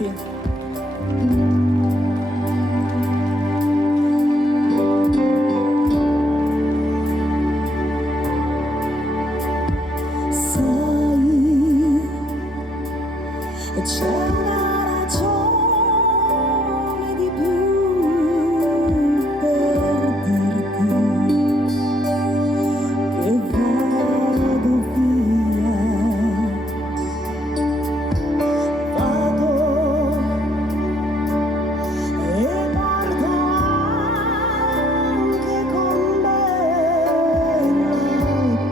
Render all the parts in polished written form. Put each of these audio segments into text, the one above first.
benvenuti. C'è una ragione di più per dirti che vado via, vado e porto anche con me la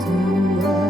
tua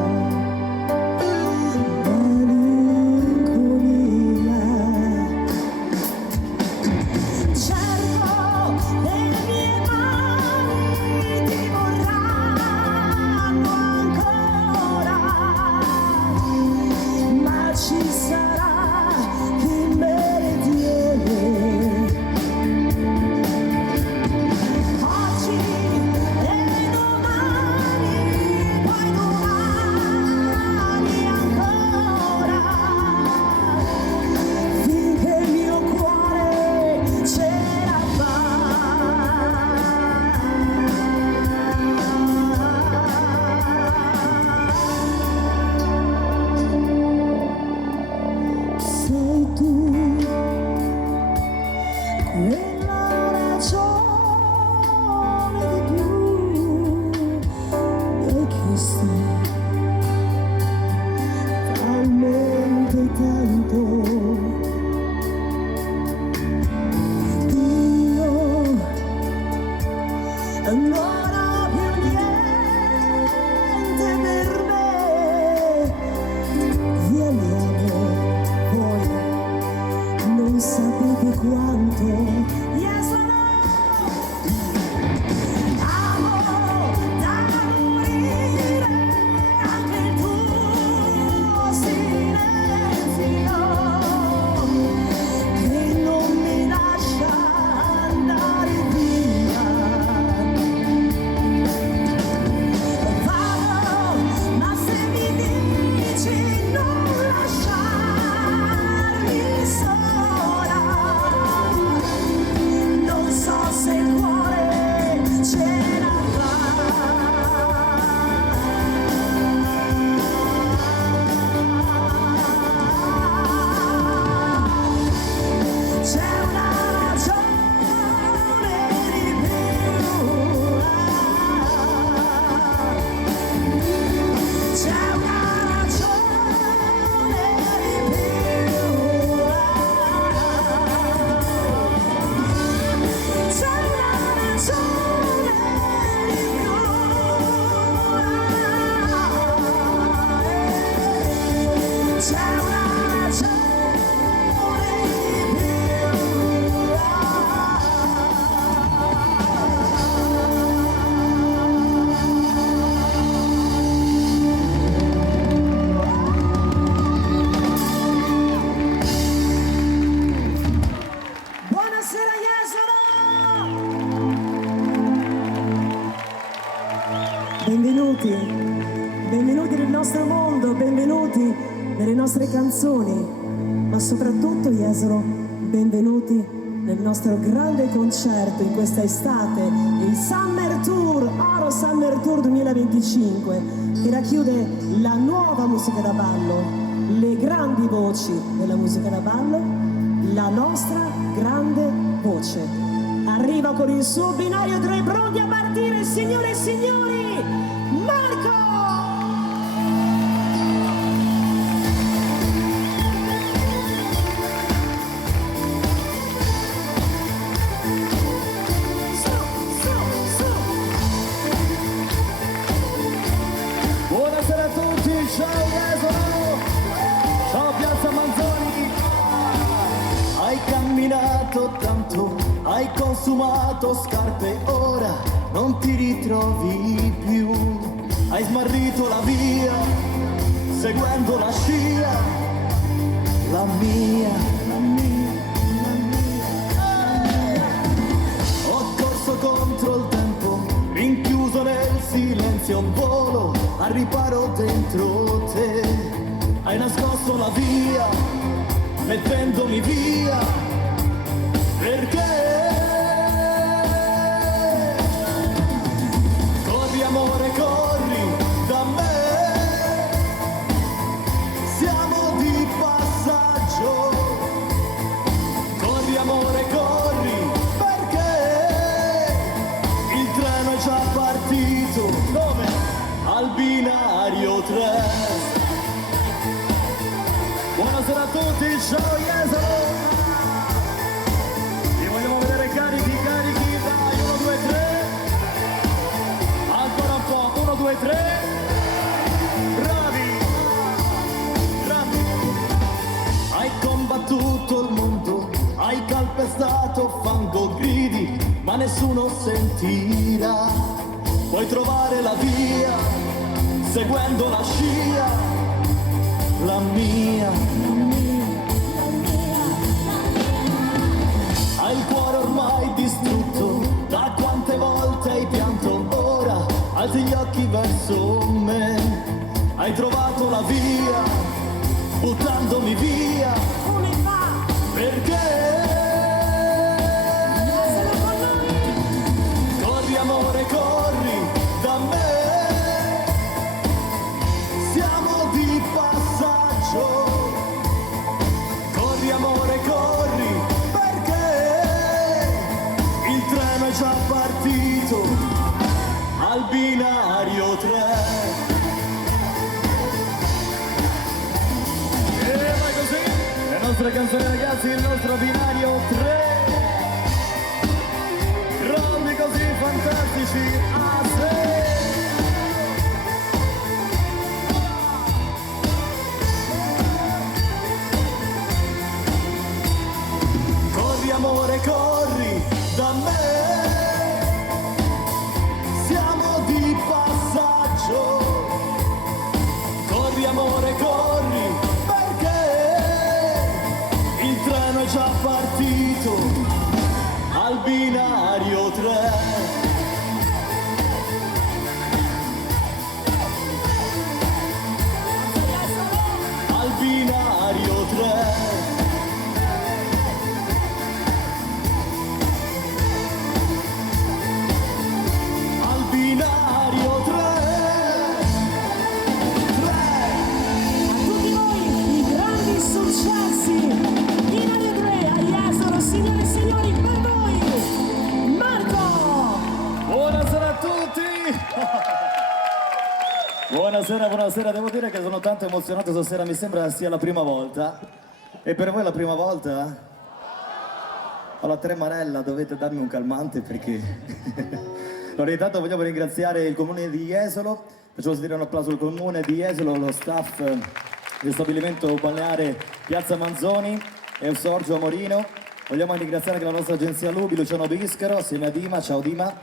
benvenuti, benvenuti nel nostro mondo, benvenuti nelle nostre canzoni, ma soprattutto, Jesolo, benvenuti nel nostro grande concerto in questa estate, il Summer Tour, Oro Summer Tour 2025, che racchiude la nuova musica da ballo, le grandi voci della musica da ballo, la nostra grande voce. Arriva con il suo binario 3 pronti a partire, signore e signori, Marco! Buonasera a tutti, ciao Jesolo, ciao Piazza Manzoni. Hai camminato tanto, hai consumato scarpe, ora non ti ritrovi più. Hai smarrito la via, seguendo la scia, la mia, la mia, la mia. Ho corso contro il tempo, rinchiuso nel silenzio, volo al riparo dentro te. Hai nascosto la via mettendomi via, perché corri amore corri da me, siamo di passaggio, corri amore corri, perché il treno è già partito, come al binario 3. Buonasera a tutti, ciao Jesolo! Vi vogliamo vedere carichi, dai, 1, 2, 3. Ancora un po', 1, 2, 3. Bravi! Bravi! Hai combattuto il mondo, hai calpestato fango, gridi, ma nessuno sentirà. Puoi trovare la via, seguendo la scia, la mia. Hai il cuore ormai distrutto, da quante volte hai pianto, ora alzi gli occhi verso me. Hai trovato la via, buttandomi via, Come fa? perché corri amore corri da me, siamo di passaggio, corri amore corri, perché il treno è già partito al binario 3. E vai così, le nostre canzoni ragazzi, il nostro binario 3. Grandi così fantastici, a sé. Corri amore corri da me, siamo di passaggio, corri amore corri, perché il treno è già partito al binario 3. Al binario 3. Binario 3. A tutti voi i grandi successi. Binario 3 a Jesolo, signore e signori, per voi Marco. Buonasera a tutti. Buonasera, devo dire che sono tanto emozionato stasera, mi sembra sia la prima volta. E per voi è la prima volta? Ho la tremarella, dovete darmi un calmante perché... Allora, intanto vogliamo ringraziare il comune di Jesolo, facciamo sentire un applauso al comune di Jesolo, lo staff del stabilimento balneare Piazza Manzoni e Sorgio Amorino. Vogliamo ringraziare anche la nostra agenzia Lubi, Luciano Bischero, assieme a Dima. Ciao Dima.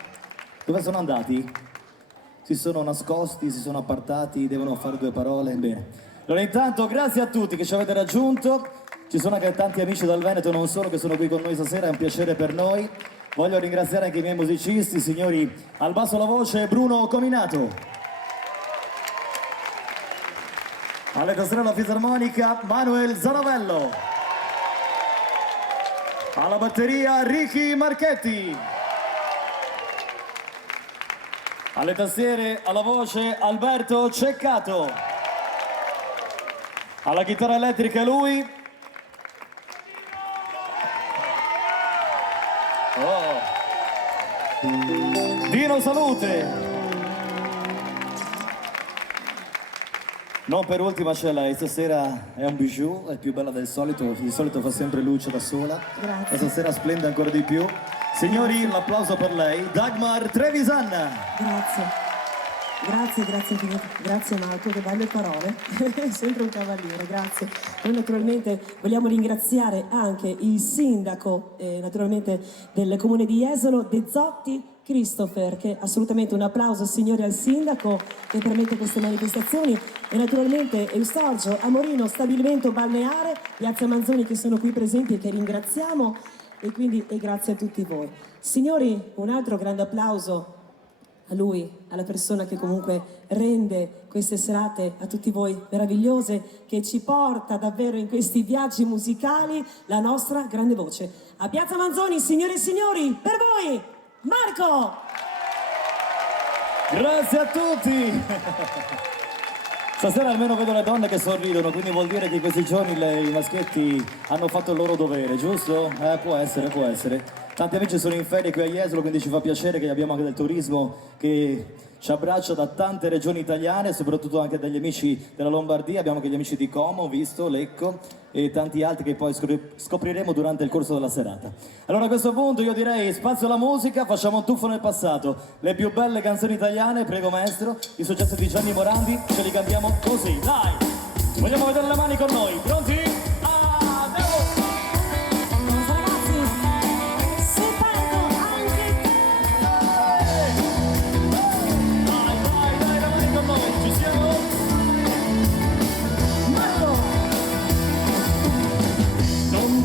Dove sono andati? Si sono nascosti, si sono appartati, devono fare due parole. Bene. Allora intanto grazie a tutti che ci avete raggiunto. Ci sono anche tanti amici dal Veneto, non solo, che sono qui con noi stasera, è un piacere per noi. Voglio ringraziare anche i miei musicisti, signori al basso la voce Bruno Cominato, alla tastiera fisarmonica Manuel Zanovello, alla batteria Ricky Marchetti, alle tastiere alla voce Alberto Ceccato, alla chitarra elettrica lui Dino Salute. Non per ultima c'è lei, stasera è un bijou, è più bella del solito, di solito fa sempre luce da sola. Grazie. Ma stasera splende ancora di più. Signori, l'applauso per lei, Dagmar Trevisan. Grazie Marco, che belle parole, sempre un cavaliere, grazie. Noi naturalmente vogliamo ringraziare anche il sindaco naturalmente del comune di Jesolo, De Zotti Christopher, che assolutamente un applauso signori al sindaco che permette queste manifestazioni, e naturalmente il Sorgio Amorino Stabilimento Balneare Piazza Manzoni, che sono qui presenti e che ringraziamo, e quindi grazie a tutti voi. Signori, un altro grande applauso a lui, alla persona che comunque rende queste serate a tutti voi meravigliose, che ci porta davvero in questi viaggi musicali, la nostra grande voce. A Piazza Manzoni, signore e signori, per voi, Marco! Grazie a tutti! Stasera almeno vedo le donne che sorridono, quindi vuol dire che in questi giorni i maschietti hanno fatto il loro dovere, giusto? Può essere, può essere. Tanti amici sono in ferie qui a Jesolo, quindi ci fa piacere che abbiamo anche del turismo che ci abbraccia da tante regioni italiane, soprattutto anche dagli amici della Lombardia. Abbiamo anche gli amici di Como, Visto, Lecco e tanti altri che poi scopriremo durante il corso della serata. Allora a questo punto io direi spazio alla musica, facciamo un tuffo nel passato. Le più belle canzoni italiane, prego maestro, i successi di Gianni Morandi, ce li cantiamo così, dai! Vogliamo vedere le mani con noi, pronti?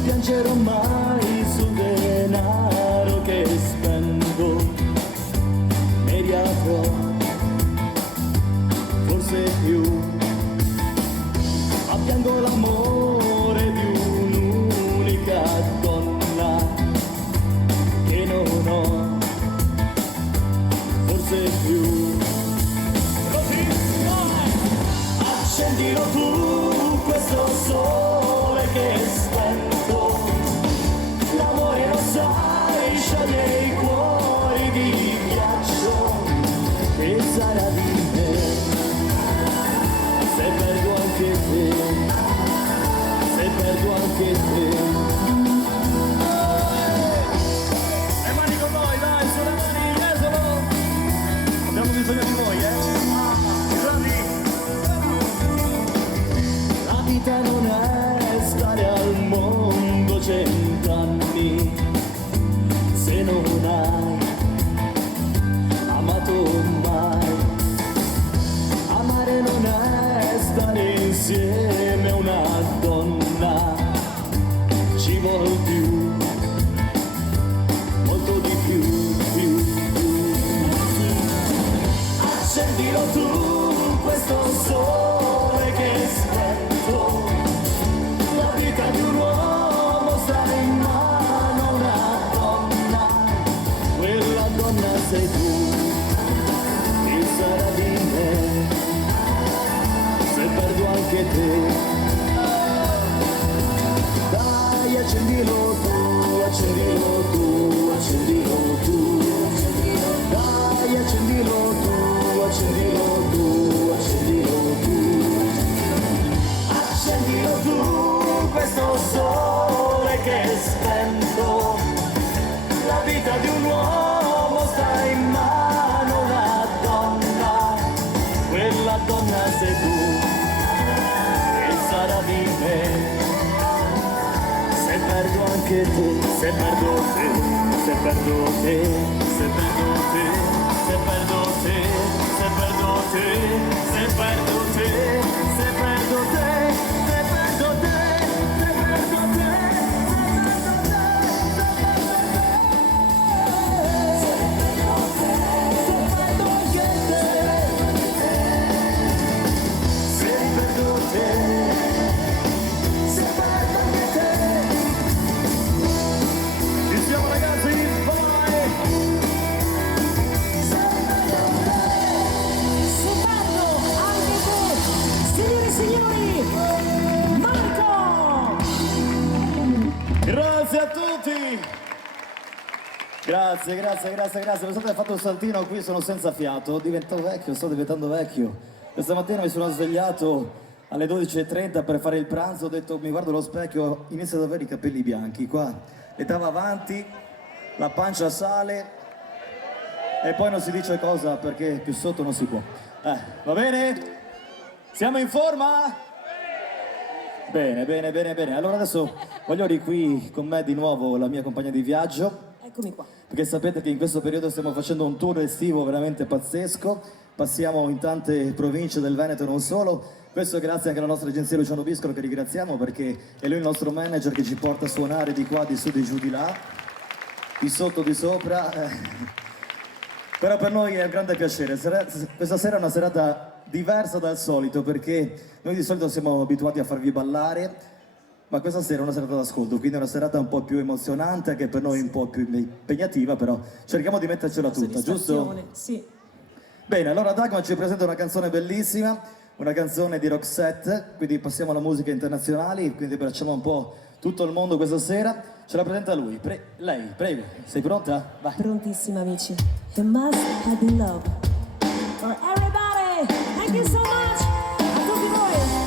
Piangerò mai sul denaro che spendo, mediato, forse più, ma piango l'amore di un'unica donna che non ho, forse più. Accendilo tu questo sole che spento, l'amore lo sai, scioglie i cuori di ghiaccio, e sarà di me, se perdo anche te, se perdo anche te. Le mani con noi, dai, sulle mani, Jesolo! Abbiamo bisogno di voi, La vita non è stare al mondo 100 anni se non hai amato mai. Amare non è stare insieme a una donna, ci vuol più, molto di più, più. Accendilo tu questo sole che spento, la vita di un uomo sta in mano a una donna, quella donna sei tu, e sarà di me, se perdo anche te. Dai, accendilo tu, accendilo tu, accendilo tu, dai, accendilo tu, accendilo tu, accendilo tu. Accendilo tu questo sole che è spento, la vita di un uomo sta in mano a una donna, quella donna sei tu, e sarà di me, se perdo anche te, se perdo te, se perdo te, se perdo te, se perdo te, se perdo te, se perdo te, se perdo te, se perdo te, se perdo te, se perdo te, se perdo anche te. Ci siamo ragazzi, vai! Superbo, anche tu, signore e signori, Marco! Grazie a tutti! Grazie, grazie, grazie, grazie. Pensate che ho fatto un saltino qui, sono senza fiato, divento vecchio, sto diventando vecchio. Questa mattina mi sono svegliato alle 12:30 per fare il pranzo, ho detto, mi guardo allo specchio, inizio ad avere i capelli bianchi qua. L'età va avanti, la pancia sale e poi non si dice cosa perché più sotto non si può. Va bene? Siamo in forma? Bene, bene, bene, bene. Allora adesso voglio qui con me di nuovo la mia compagna di viaggio. Eccomi qua. Perché sapete che in questo periodo stiamo facendo un tour estivo veramente pazzesco, passiamo in tante province del Veneto e non solo, questo grazie anche alla nostra agenzia Luciano Biscolo che ringraziamo perché è lui il nostro manager che ci porta a suonare di qua, di su, di giù, di là, di sotto, di sopra. Però per noi è un grande piacere. Questa sera è una serata diversa dal solito perché noi di solito siamo abituati a farvi ballare, ma questa sera è una serata d'ascolto, quindi è una serata un po' più emozionante, che per noi è un po' più impegnativa, però cerchiamo di mettercela tutta, giusto? Sì. Bene, allora Dagmar ci presenta una canzone bellissima, una canzone di Roxette, quindi passiamo alla musica internazionale, quindi abbracciamo un po' tutto il mondo questa sera. Ce la presenta lui. Lei, prego. Sei pronta? Vai. Prontissima, amici. There must have been love for everybody. Thank you so much. A tutti voi.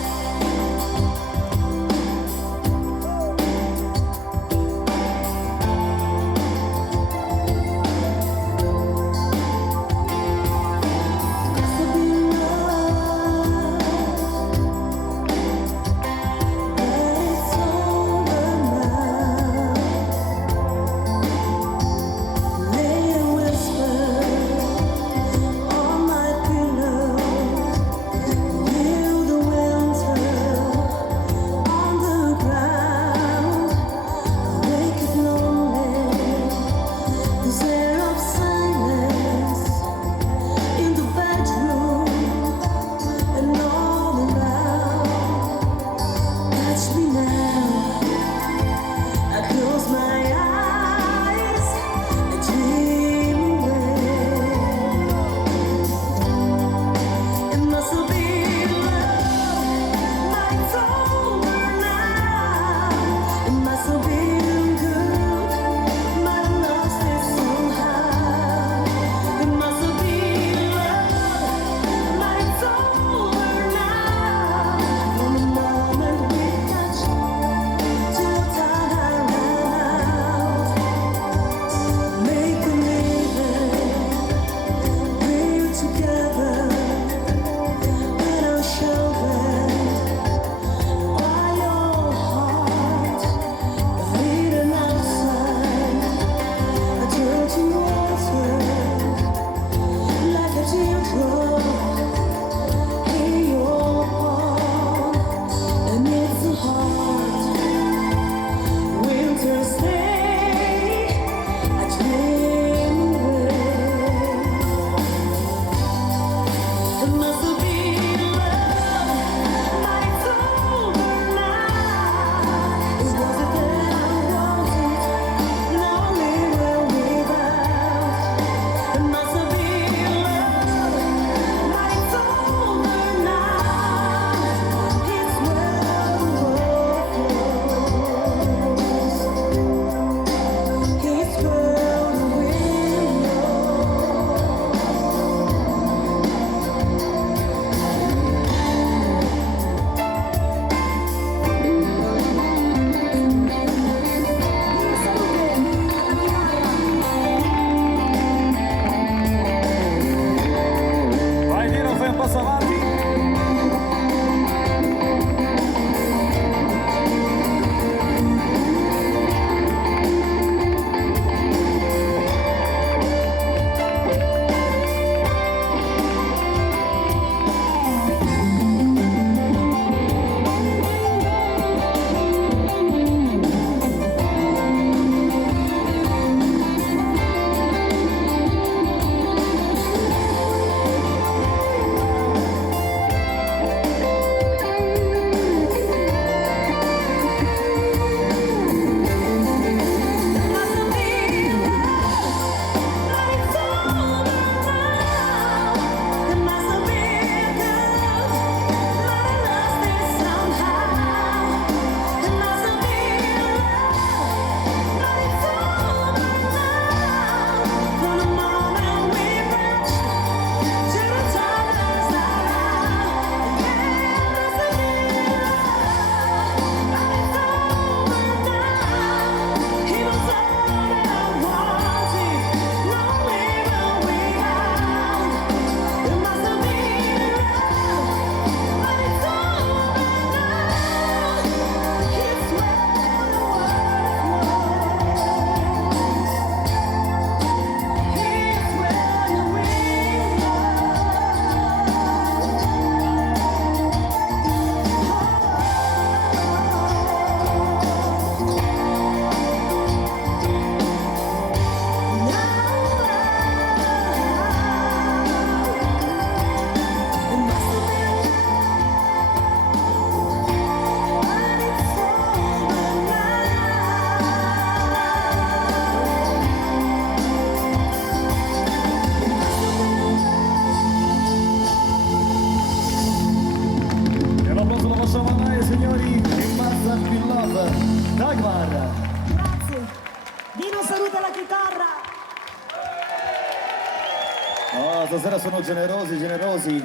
stasera sono generosi, generosi.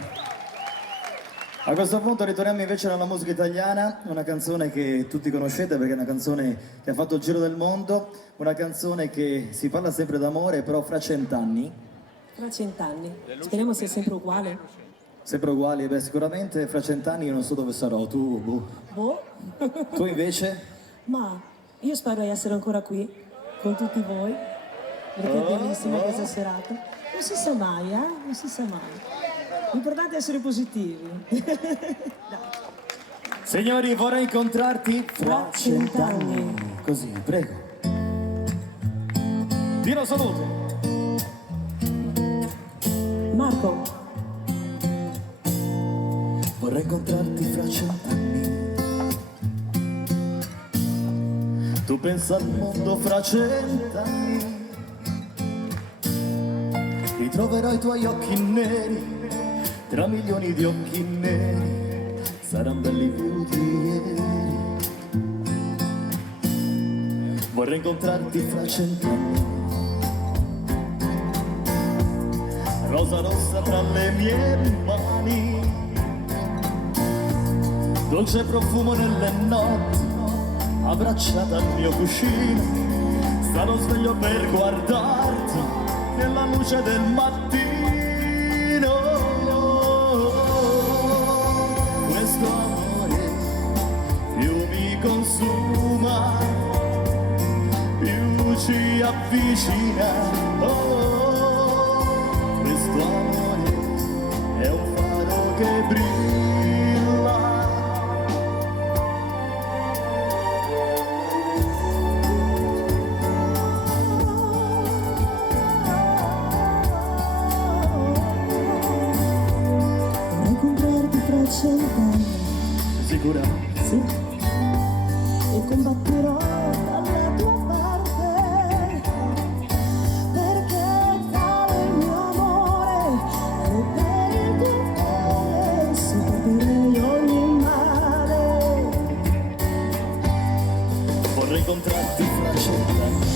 A questo punto ritorniamo invece alla musica italiana, una canzone che tutti conoscete perché è una canzone che ha fatto il giro del mondo, una canzone che si parla sempre d'amore, però fra 100 anni. Fra 100 anni. Speriamo sia sempre uguale. Sempre uguali, beh sicuramente fra 100 anni io non so dove sarò, tu, boh. Boh. Tu invece? Ma io spero di essere ancora qui con tutti voi, perché è bellissima questa serata. Non si sa mai, non si sa mai. L'importante è essere positivi. Signori, vorrei incontrarti fra 100 anni. Così, prego. Dino saluto. Marco, Vorrei incontrarti fra 100 anni. Tu pensa al mondo fra 100 anni. Ritroverò i tuoi occhi neri tra milioni di occhi neri. Saranno belli più di ieri. Vorrei incontrarti fra 100 anni. Rosa rossa tra le mie mani, dolce profumo nelle notti, abbracciata al mio cuscino. Starò sveglio per guardarti nella luce del mattino. Questo amore più mi consuma, più ci avvicina. Questo amore è un faro che brilla. vorrei incontrarti fra 100 anni. Sicura? Sì. E combatterò dalla tua parte, perché tale il mio amore e per il tuo cuore supererei ogni male. Vorrei incontrarti fra 100 anni,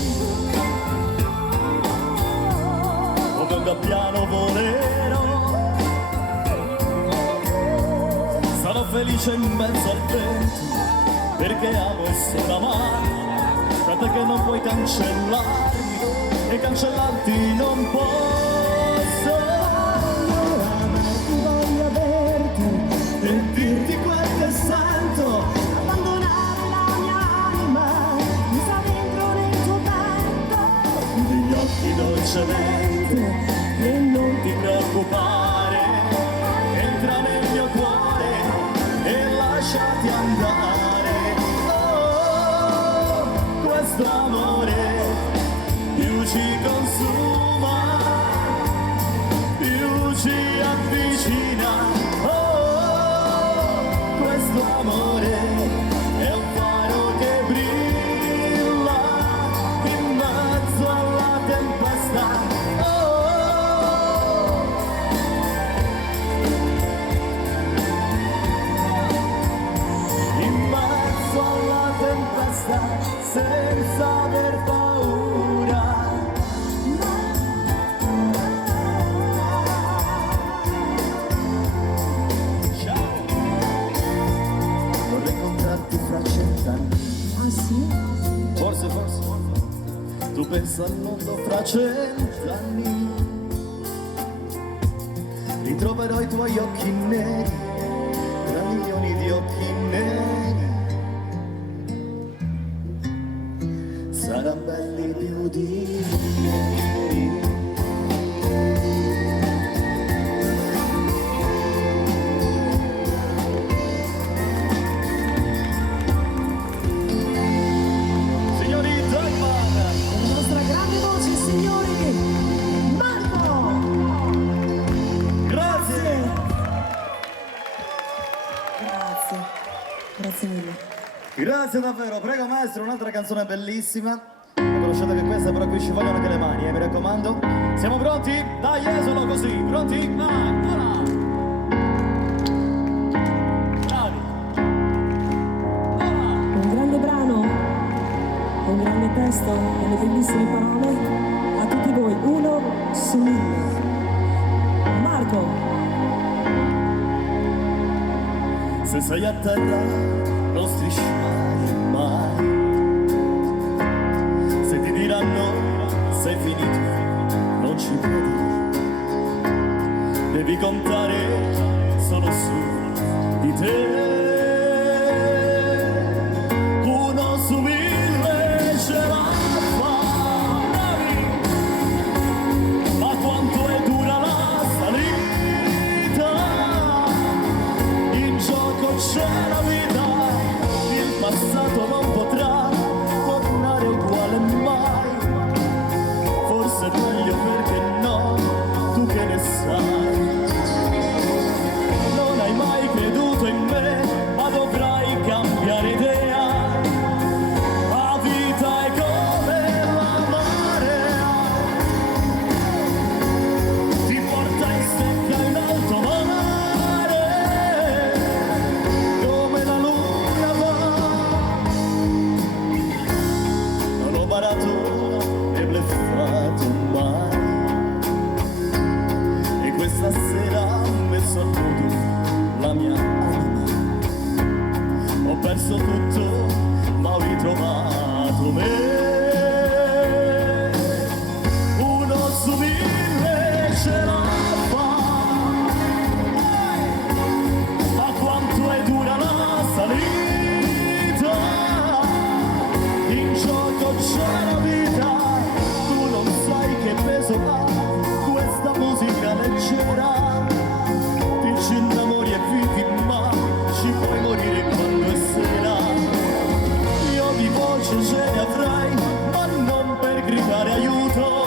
come un gabbiano volerò. Sarò felice in mezzo al vento, perché amo essere amato, tanto che non puoi cancellarmi e cancellarti non posso. Voglio amarti, voglio averti E dirti quel che sento, abbandonare la mia anima, mi sta dentro nel tuo petto, negli occhi dolcemente, e non ti preoccupare, entra nel mio cuore e lasciati andare. Oh, questo amore più ci consuma, più ci avvicina. Oh, questo amore è un faro che brilla in mezzo alla tempesta. Oh, in mezzo alla tempesta, senza aver paura. Ciao. Vorrei incontrarti fra 100 anni. Ah sì? Forse, tu pensa al mondo fra 100 anni. Ritroverò i tuoi occhi neri tra milioni di occhi neri. Saranno belli più di ieri. Signori Dalman, La nostra grande voce, signori, Marco! grazie. Grazie, grazie mille. Grazie davvero, prego maestro, un'altra canzone bellissima. Non conoscete che questa, però qui ci vogliono anche le mani, mi raccomando. Siamo pronti? Dai, esolo così, pronti? Ancora! Bravi! Ora! Un grande brano, un grande testo, delle bellissime parole. A tutti voi, 1 su 1000. Marco. Se sei a terra non strisciare mai, se ti diranno sei finito non ci credi, devi contare solo su di te. Uno su mille ce la fa, ma quanto è dura la salita, in gioco c'è la vita, il passato non potrà tornare uguale mai, forse è meglio perché no, tu che ne sai. Non hai mai creduto in me, ma dovrai cambiare idea. La vita è come la marea, ti porta in stecca in alto mare, come la luna va. Non ho barato e bleffato mai, e questa sera ho messo a nudo la mia anima. Ho perso tutto, ma ho ritrovato me. Uno su mille ce la fa, ma quanto è dura la salita, in gioco c'è la vita, tu non sai che peso ha questa musica leggera. Ti ci innamori e vivi, ma ci puoi morire quando è sera. Io di voce ce ne avrai, ma non per gridare aiuto,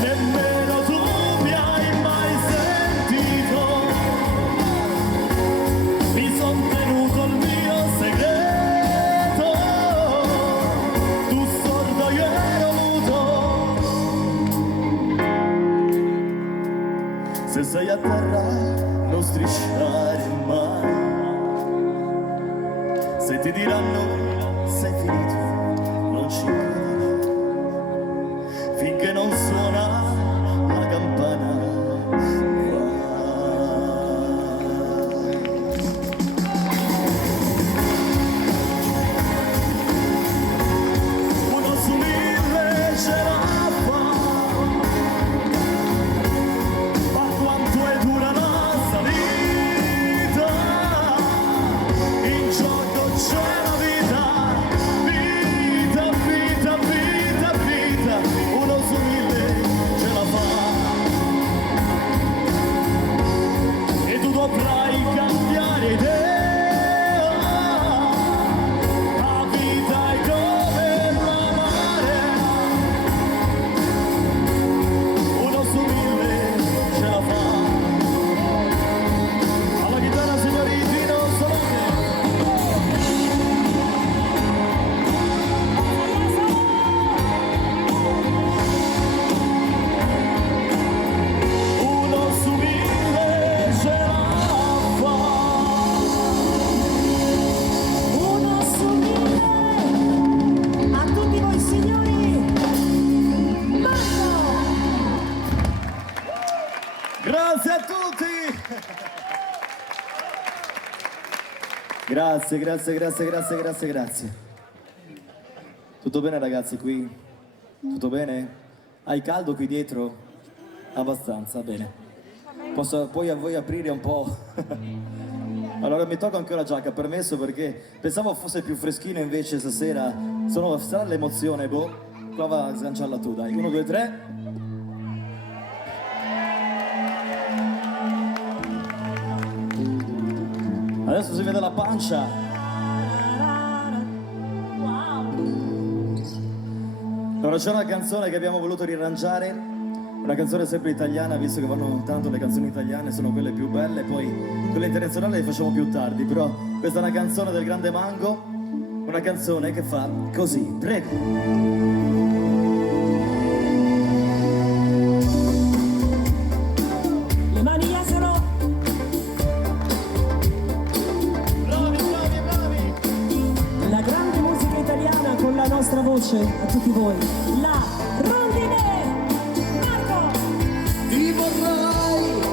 nemmeno tu mi hai mai sentito. Mi son tenuto il mio segreto, tu sordo io ero muto. Se sei a terra non strisciare mai, se ti diranno sei finito non ci credere, finché non suona la campana vai. Uno su mille ce la fa, ma quanto è dura la salita, in gioco c'è la vita, vita, vita, vita, vita. Uno su mille ce la fa, e tu dovrai cambiare idea. La vita è come la marea, uno su mille ce la fa. Alla chitarra signori Dino Solone. Uno su mille ce la fa. Uno su mille. A tutti voi signori, Marco. Grazie a tutti! Grazie, grazie, grazie, grazie, grazie, grazie. Tutto bene ragazzi qui? Tutto bene? Hai caldo qui dietro? Abbastanza, bene. Puoi a voi aprire un po'? Allora mi tolgo anche la giacca, permesso, perché pensavo fosse più freschino, invece stasera sarà l'emozione, boh. Prova a sganciarla tu, dai. 1, 2, 3. Adesso si vede la pancia. Allora c'è una canzone che abbiamo voluto riarrangiare, una canzone sempre italiana, visto che vanno tanto le canzoni italiane, sono quelle più belle, poi quelle internazionali le facciamo più tardi, però questa è una canzone del grande Mango, una canzone che fa così, prego. Le mani Jasero. Bravi, bravi, bravi! La grande musica italiana con la nostra voce a tutti voi. La Rondine. Marco. Ti vorrei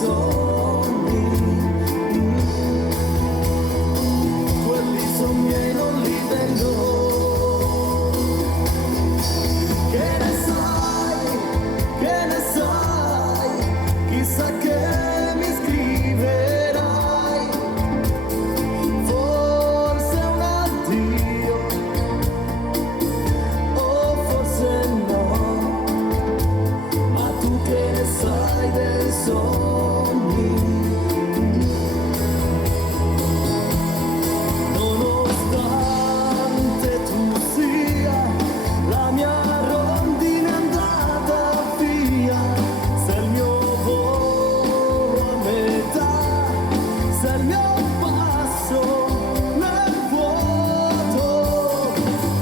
sogni, quelli son miei, non li vendo. Che ne sai, chissà che mi scriverai, forse un addio, o forse no, ma tu che ne sai dei sogni, nonostante tu sia la mia rondine andata via, sei il mio volo a metà, sei il mio passo nel vuoto.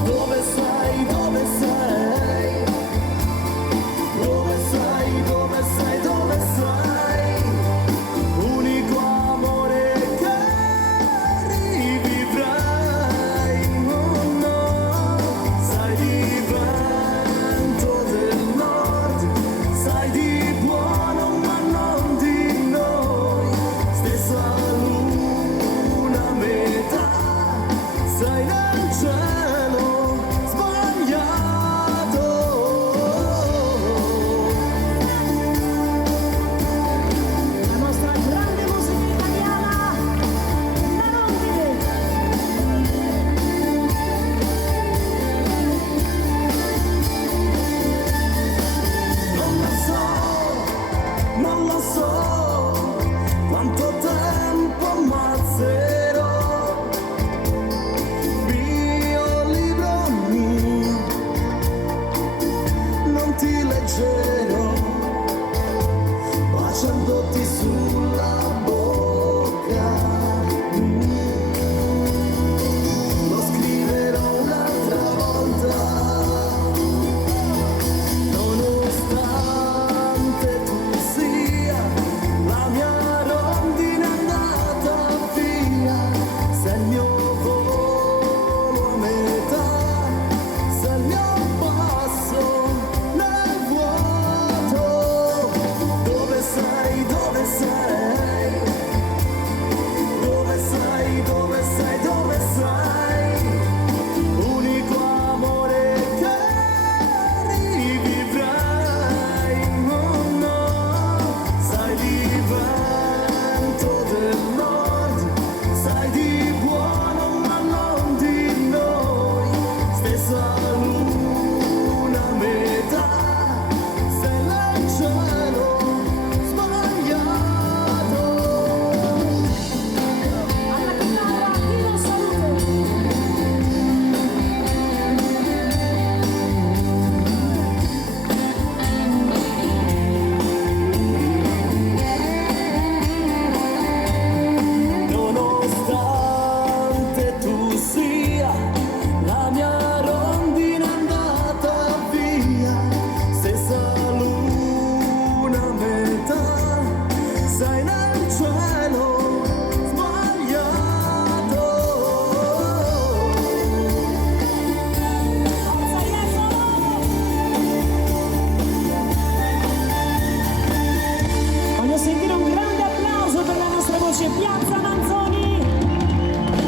Dove sei, dove sei? Dove sei, dove sei, dove sei? Unico amore che rivivrai, oh no. Sai di vento del nord, sai di buono ma non di noi, stessa luna a metà, sei nel cielo sbagliato. La nostra grande musica italiana, la rondine. Non lo so quanto tempo ammazzerò, mio libro mio, non ti leggerò, baciandoti sulla bocca, lo scriverò un'altra volta. Nonostante tu sia la mia rondine andata via, sei il mio volo a metà, sei il mio passo nel vuoto. Dove sei, dove sei? Dove sei, dove sei, dove sei? Unico amore che rivivrai, oh no. Sai di vento del nord, sai di buono ma non di noi, stessa luna a metà, sei nel cielo sbagliato. Alla chitarra, Pino Salute. Nonostante tu sia la mia rondine andata via, stessa luna a metà, sei nel cielo sbagliato. Forza Jesolo! Voglio sentire un grande applauso per la nostra voce Piazza Manzoni.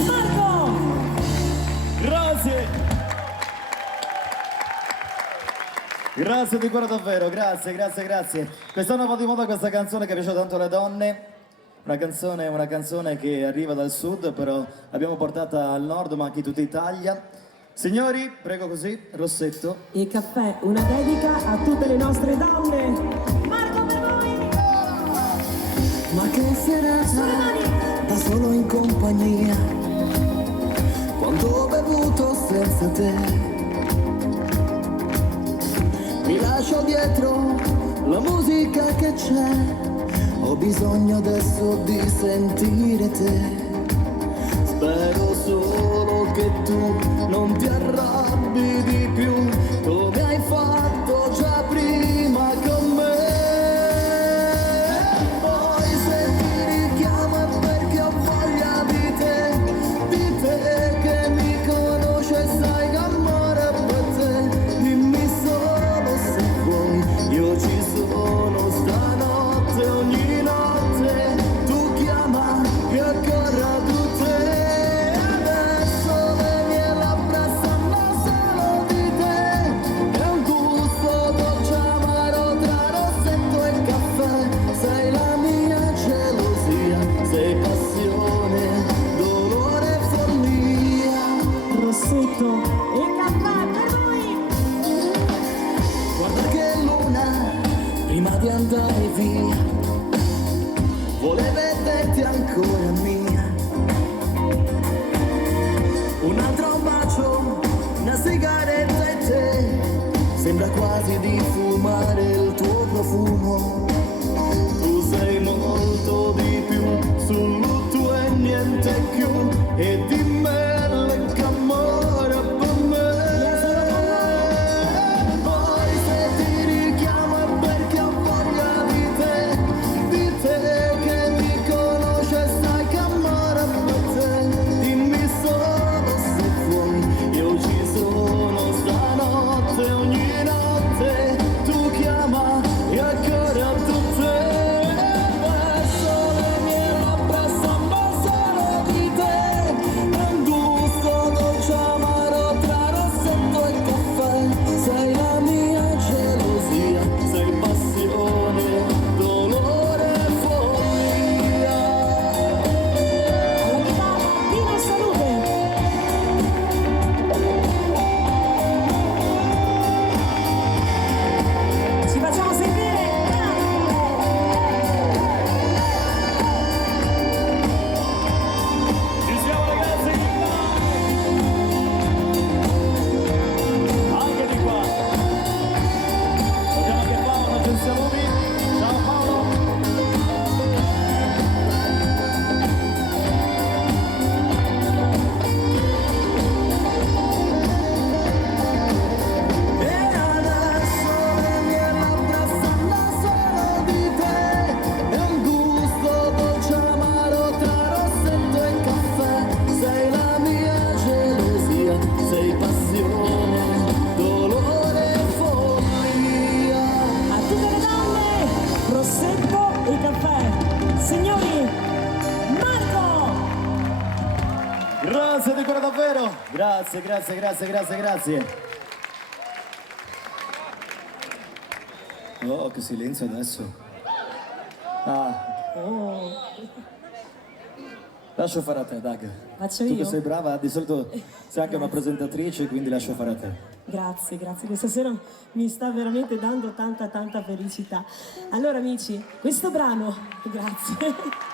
Marco! Grazie! Grazie di cuore davvero, grazie, grazie, grazie. Quest'anno va di moda questa canzone che piace tanto alle donne. Una canzone che arriva dal sud, però l'abbiamo portata al nord, ma anche in tutta Italia. Signori, prego così, Rossetto. Il caffè, una dedica a tutte le nostre donne. Marco per voi! Ma che serata, da solo in compagnia, quando ho bevuto senza te, mi lascio dietro la musica che c'è, ho bisogno adesso di sentire te. Spero solo che tu non ti arrabbi di più, come hai fatto già prima con me. Poi se ti richiamo è perché ho voglia di te che mi conosci e sai che amore per te. Dimmi solo se vuoi, io ci sono stanotte, ogni notte. andare via, vuole vederti ancora mia. Un altro bacio, una sigaretta e te, sembra quasi di fumare il tuo profumo. Tu sei molto di più, solo tu e niente più, e di me l'amore per me. Poi se ti richiamo è perché ho voglia di te che mi conosce e sai che amore per te. Dimmi solo se vuoi, io ci sono stanotte, ogni notte tu chiama e ancora tu te. Verso le mie labbra samba solo di te, un gusto dolce amaro tra rossetto e caffè. Sei la mia gelosia, sei passione, dolore e follia. Alla chitarra, Dino Salute. Ci facciamo sentire. Ci siamo ragazzi, anche di qua. Abbiamo anche Paolo, ci siamo qui. Ciao Paolo. E adesso le mie labbra sanno solo di te, è un gusto dolce amaro tra rossetto e caffè. Sei la mia gelosia, sei passione, dolore e follia. A tutte le donne, Rossetto e caffè. Signori, Marco! Grazie di cuore davvero. Grazie, grazie, grazie, grazie, grazie. Oh, che silenzio adesso. Ah, Oh, lascio fare a te, Dag. Faccio Tu io? che sei brava, di solito sei anche una presentatrice, quindi lascio fare a te. grazie, grazie. Questa sera mi sta veramente dando tanta, tanta felicità. Allora, amici, questo brano, grazie.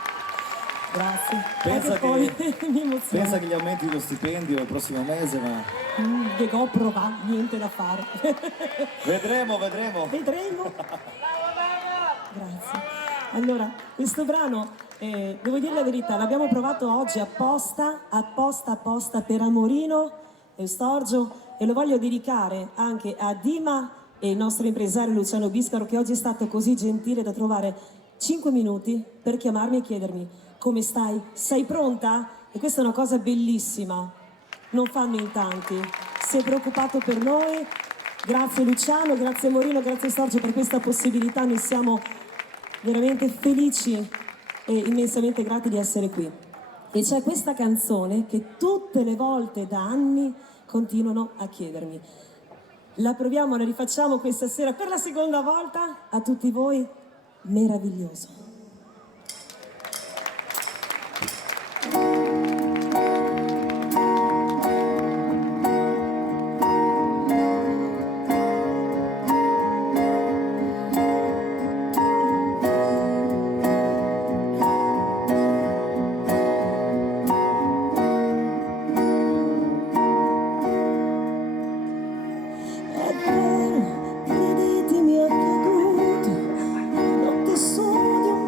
Grazie. Pensa Anche poi mi Pensa emoziona. che gli aumenti lo stipendio il prossimo mese, ma Che GoPro va, niente da fare. vedremo, vedremo. Vedremo. Grazie. Allora, questo brano, devo dire la verità, l'abbiamo provato oggi apposta per Amorino e Storgio, e lo voglio dedicare anche a Dima e il nostro impresario Luciano Biscaro, che oggi è stato così gentile da trovare 5 minuti per chiamarmi e chiedermi: come stai? Sei pronta? E questa è una cosa bellissima, non fanno in tanti. Sei preoccupato per noi. Grazie Luciano, grazie Morino, grazie Storgio per questa possibilità. Noi siamo veramente felici e immensamente grati di essere qui. E c'è questa canzone che tutte le volte da anni continuano a chiedermi. La proviamo, la rifacciamo questa sera per la seconda volta a tutti voi. Meraviglioso. È vero, credetemi, è accaduto. Notte solo di un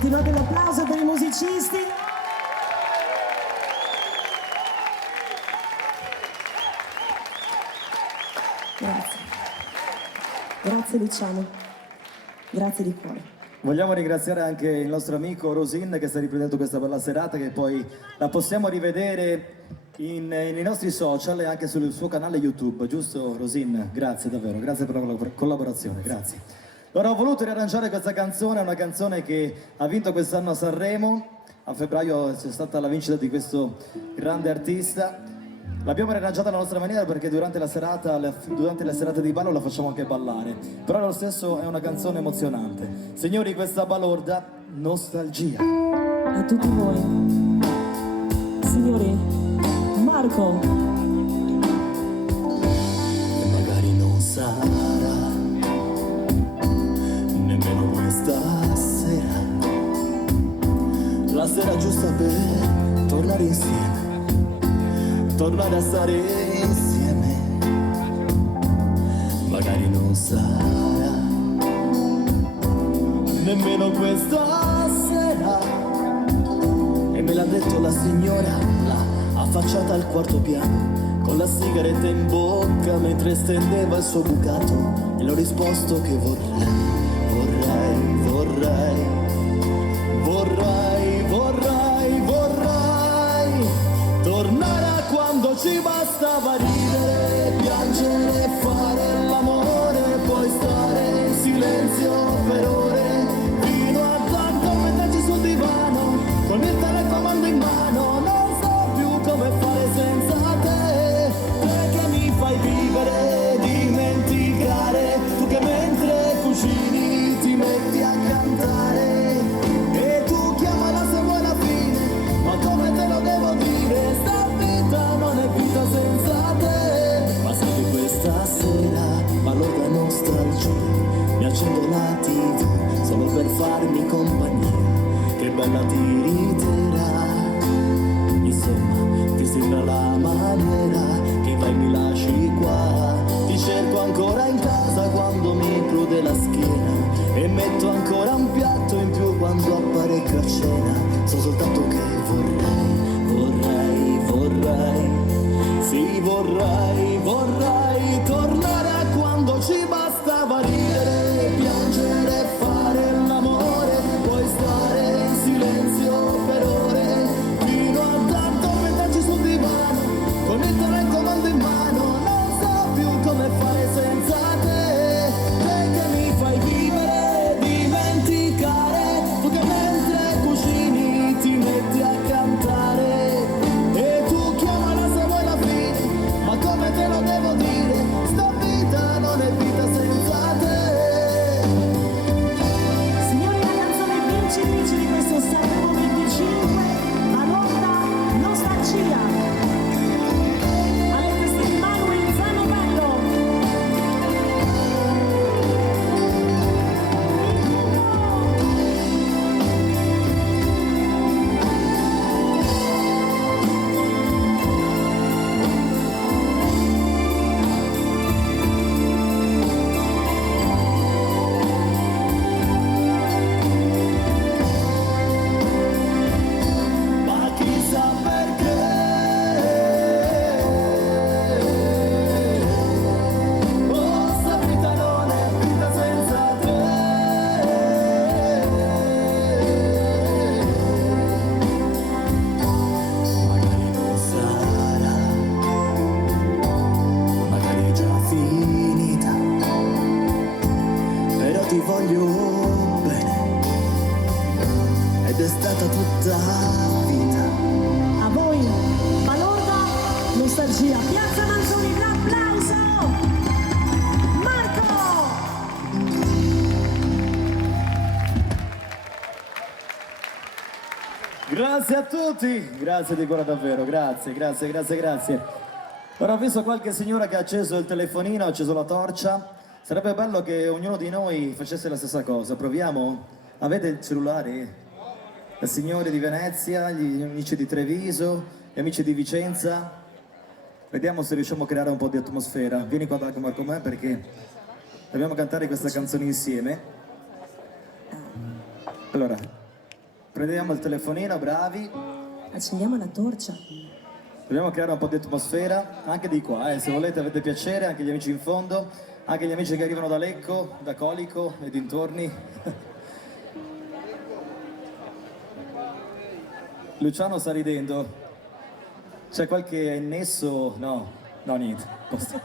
Continuate l'applauso per i musicisti. Grazie. Grazie Luciano. Grazie di cuore. Vogliamo ringraziare anche il nostro amico Rosin che sta riprendendo questa bella serata, che poi la possiamo rivedere nei nostri social e anche sul suo canale YouTube, giusto Rosin? Grazie davvero, grazie per la collaborazione, grazie. Ora ho voluto riarrangiare questa canzone, è una canzone che ha vinto quest'anno a Sanremo, a febbraio c'è stata la vincita di questo grande artista. L'abbiamo riarrangiata alla nostra maniera perché durante le serate di ballo la facciamo anche ballare, però lo stesso è una canzone emozionante. Signori, questa balorda, Nostalgia. A tutti voi. Signori, Marco. E magari non sarà nemmeno questa sera la sera giusta per tornare insieme, tornare a stare insieme. Magari non sarà nemmeno questa sera, e me l'ha detto la signora là, affacciata al quarto piano, con la sigaretta in bocca mentre stendeva il suo bucato, e le ho risposto che vorrei tornare a quando ci bastava ridere, piangere e fare l'amore, poi stare in silenzio per ore, fino a tanto metterci sul divano, con il telecomando in mano. Non so più come fare senza te, te che mi fai vivere, dimenticare, tu che mentre cucini ti metti a cantare, e tu chiamala se vuoi la fine, ma come te lo devo dire, sta vita non è vita senza te. Ma sai che questa sera ballo da nostalgia, mi accendo la TV solo per farmi compagnia, che bella tiritera. Insomma, ti sembra la maniera che vai mi lasci qua, ti cerco ancora in casa quando mi prude la schiena, e metto ancora un piatto in più quando apparecchio a cena. So soltanto che vorrei tornare a quando ci bastava ridere, piangere e fare l'amore, poi stare in silenzio per ore, fino a tanto metterci sul divano, con il telecomando in mano. Non so più come fare senza te, te che mi fai vivere, dimenticare, tu che mentre cucini ti metti a cantare, e tu chiamala se vuoi la fine, ma come te lo devo dire, sta vita non è vita senza te. Signori, la canzone vincitrice di questo Sanremo 25, Balorda, Nostalgia. Alle teste di Manuel Zanovello. Ma chissà perché sta vita non è vita senza te. Magari non sarà, magari è già finita, però ti voglio bene, ed è stata tutta vita. A voi, Balorda, Nostalgia. Piazza Manzoni, l'applauso! Marco! Grazie a tutti, grazie di cuore davvero, grazie. Ora ho visto qualche signora che ha acceso il telefonino, ha acceso la torcia. Sarebbe bello che ognuno di noi facesse la stessa cosa. Proviamo? Avete il cellulare? Le signore di Venezia, gli amici di Treviso, gli amici di Vicenza. Vediamo se riusciamo a creare un po' di atmosfera. Vieni qua Dagmar con me perché dobbiamo cantare questa canzone insieme. Allora, Prendiamo il telefonino, bravi. Accendiamo la torcia. Dobbiamo creare un po' di atmosfera, anche di qua, se volete avete piacere, anche gli amici in fondo, anche gli amici che arrivano da Lecco, da Colico e dintorni. Luciano sta ridendo. C'è qualche nesso? No, no niente. Posto.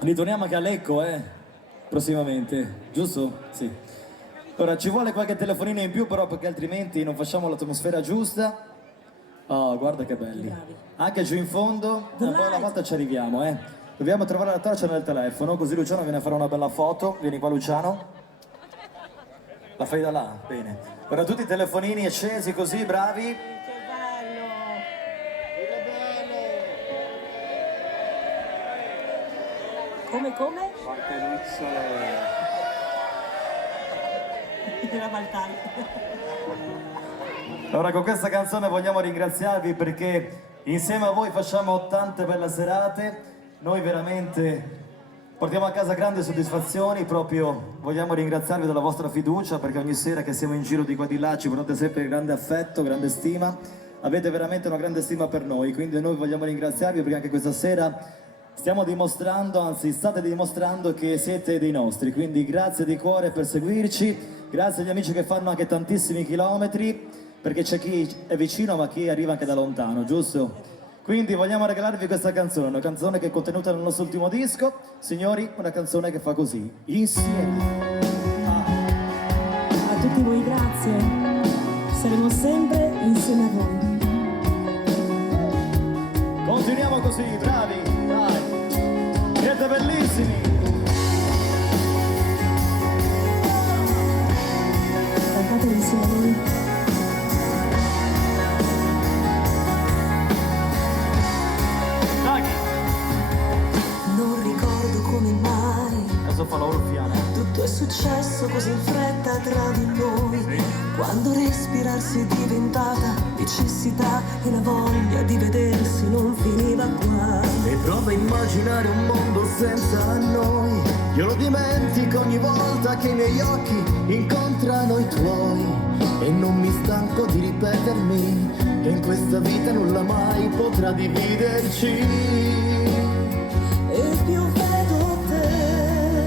Ritorniamo anche a Lecco, prossimamente, giusto? Sì. Ora ci vuole qualche telefonino in più però perché altrimenti non facciamo l'atmosfera giusta. Oh, guarda che belli. Anche giù in fondo, poi una volta ci arriviamo, Dobbiamo trovare la torcia nel telefono, così Luciano viene a fare una bella foto. Vieni qua Luciano. La fai da là? Bene. Ora tutti i telefonini accesi così, bravi. Che bello! Come? Quante lucciole! Era Valtari. Allora con questa canzone vogliamo ringraziarvi perché insieme a voi facciamo tante belle serate. Noi veramente portiamo a casa grandi soddisfazioni, proprio vogliamo ringraziarvi della vostra fiducia perché ogni sera che siamo in giro di qua di là ci portate sempre grande affetto, grande stima, avete veramente una grande stima per noi, quindi noi vogliamo ringraziarvi perché anche questa sera stiamo dimostrando, anzi state dimostrando che siete dei nostri, quindi grazie di cuore per seguirci, grazie agli amici che fanno anche tantissimi chilometri, perché c'è chi è vicino ma chi arriva anche da lontano, giusto? Quindi vogliamo regalarvi questa canzone, una canzone che è contenuta nel nostro ultimo disco. Signori, una canzone che fa così, insieme. A tutti voi grazie, saremo sempre insieme a voi. Continuiamo così, bravi, dai, siete bellissimi. Cantatelo insieme a noi. Non ricordo come mai Adesso fa la orfiana. tutto è successo così in fretta tra di noi. Quando respirarsi è diventata necessità e la voglia di vedersi non finiva qua. E prova a immaginare un mondo senza noi. Io lo dimentico ogni volta che i miei occhi incontrano i tuoi. E non mi stanco di ripetermi che in questa vita nulla mai potrà dividerci. E più vedo te,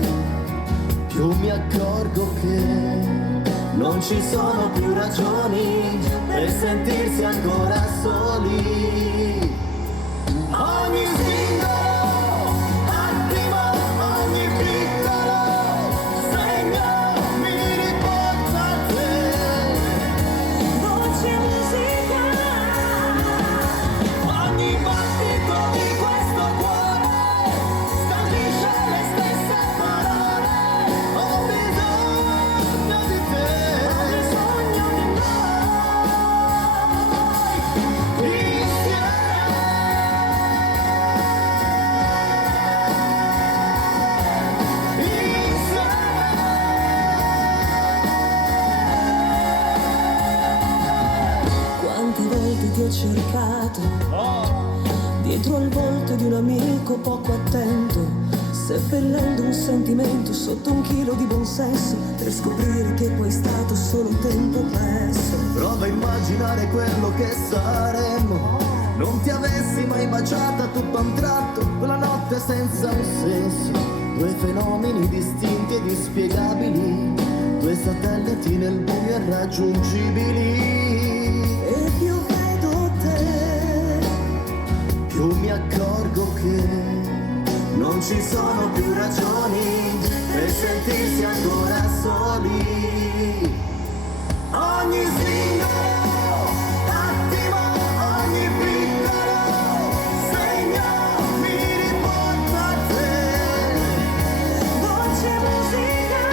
Più mi accorgo che non ci sono più ragioni per sentirsi ancora soli. Ogni singolo attimo, ogni piccolo segno mi riporta a te. voce musica, Ogni battito di questo cuore scandisce le stesse parole. Ho bisogno di te. ho bisogno di noi. Insieme. Quante volte ti ho cercato dietro al volto di un amico poco attento, seppellendo un sentimento sotto un chilo di buonsenso, per scoprire che poi è stato solo tempo perso. Prova a immaginare quello che saremmo. Non ti avessi mai baciata tutto a un tratto, quella notte senza un senso. Due fenomeni distinti ed inspiegabili, due satelliti nel buio irraggiungibili. E più vedo te, Più mi accorgo che non ci sono più ragioni per sentirsi ancora soli. Ogni singolo attimo, ogni piccolo segno mi riporta a te. voce musica,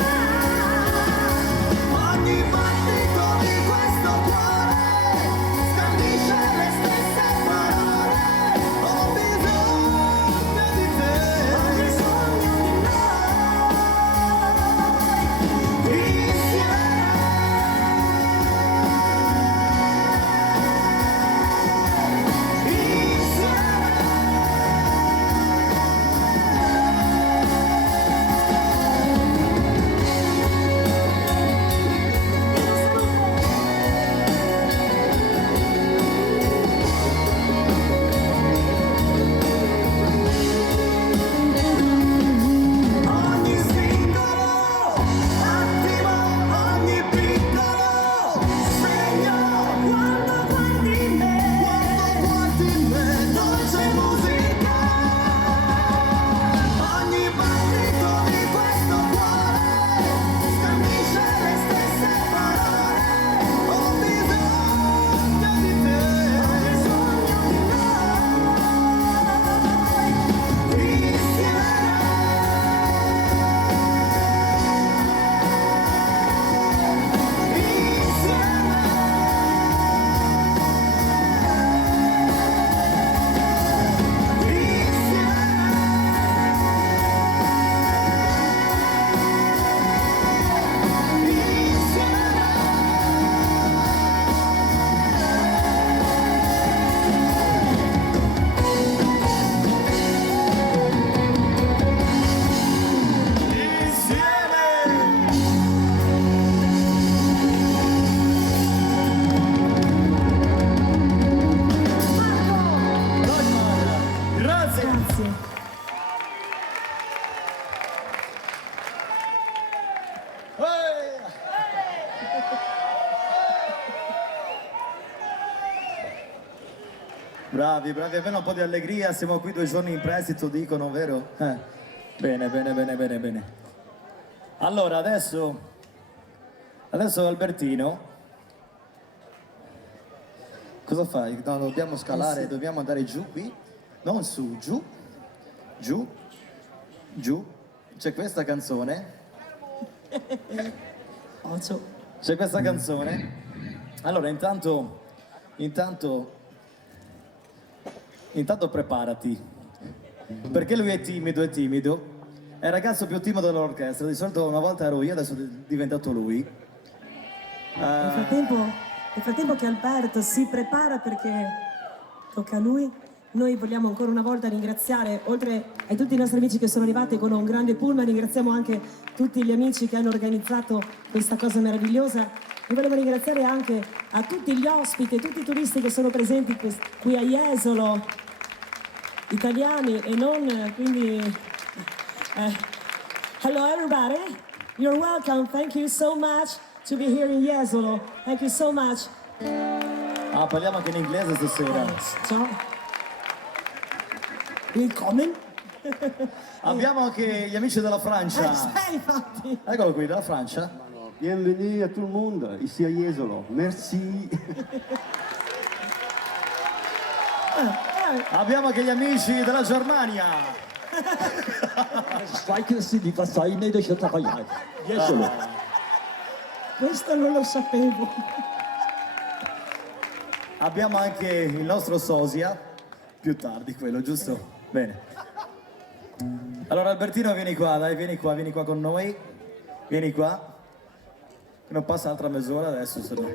Ogni battito di questo cuore scandisce le stesse parole. Ho bisogno di te. ho bisogno di noi. Insieme. Bravi, bravi, almeno un po' di allegria, siamo qui 2 giorni in prestito, dicono, vero? Bene, bene, bene, bene, bene. Allora, adesso Albertino, cosa fai? No, dobbiamo scalare, sì. dobbiamo andare giù qui, non su, giù, giù, giù. C'è questa canzone, Ocio. c'è questa canzone. Allora, intanto preparati, perché lui è timido, è il ragazzo più timido dell'orchestra, di solito una volta ero io, adesso è diventato lui. Nel frattempo che Alberto si prepara perché tocca a lui, noi vogliamo ancora una volta ringraziare, oltre a tutti i nostri amici che sono arrivati con un grande pullman, ringraziamo anche tutti gli amici che hanno organizzato questa cosa meravigliosa e volevo ringraziare anche a tutti gli ospiti e tutti i turisti che sono presenti qui a Jesolo, italiani e non, quindi... hello everybody, you're welcome, thank you so much to be here in Jesolo, thank you so much. Ah, parliamo anche in inglese stasera. Ciao. Willkommen. Abbiamo anche gli amici della Francia. Infatti. Eccolo qui, dalla Francia. Bienvenue à tout le monde, ici à Jesolo. Merci. Abbiamo anche gli amici della Germania. Questo non lo sapevo. Abbiamo anche il nostro sosia. Più tardi quello, giusto? Bene. Allora Albertino, vieni qua, dai, vieni qua con noi. Vieni qua. Non passa altra mezz'ora adesso, se no.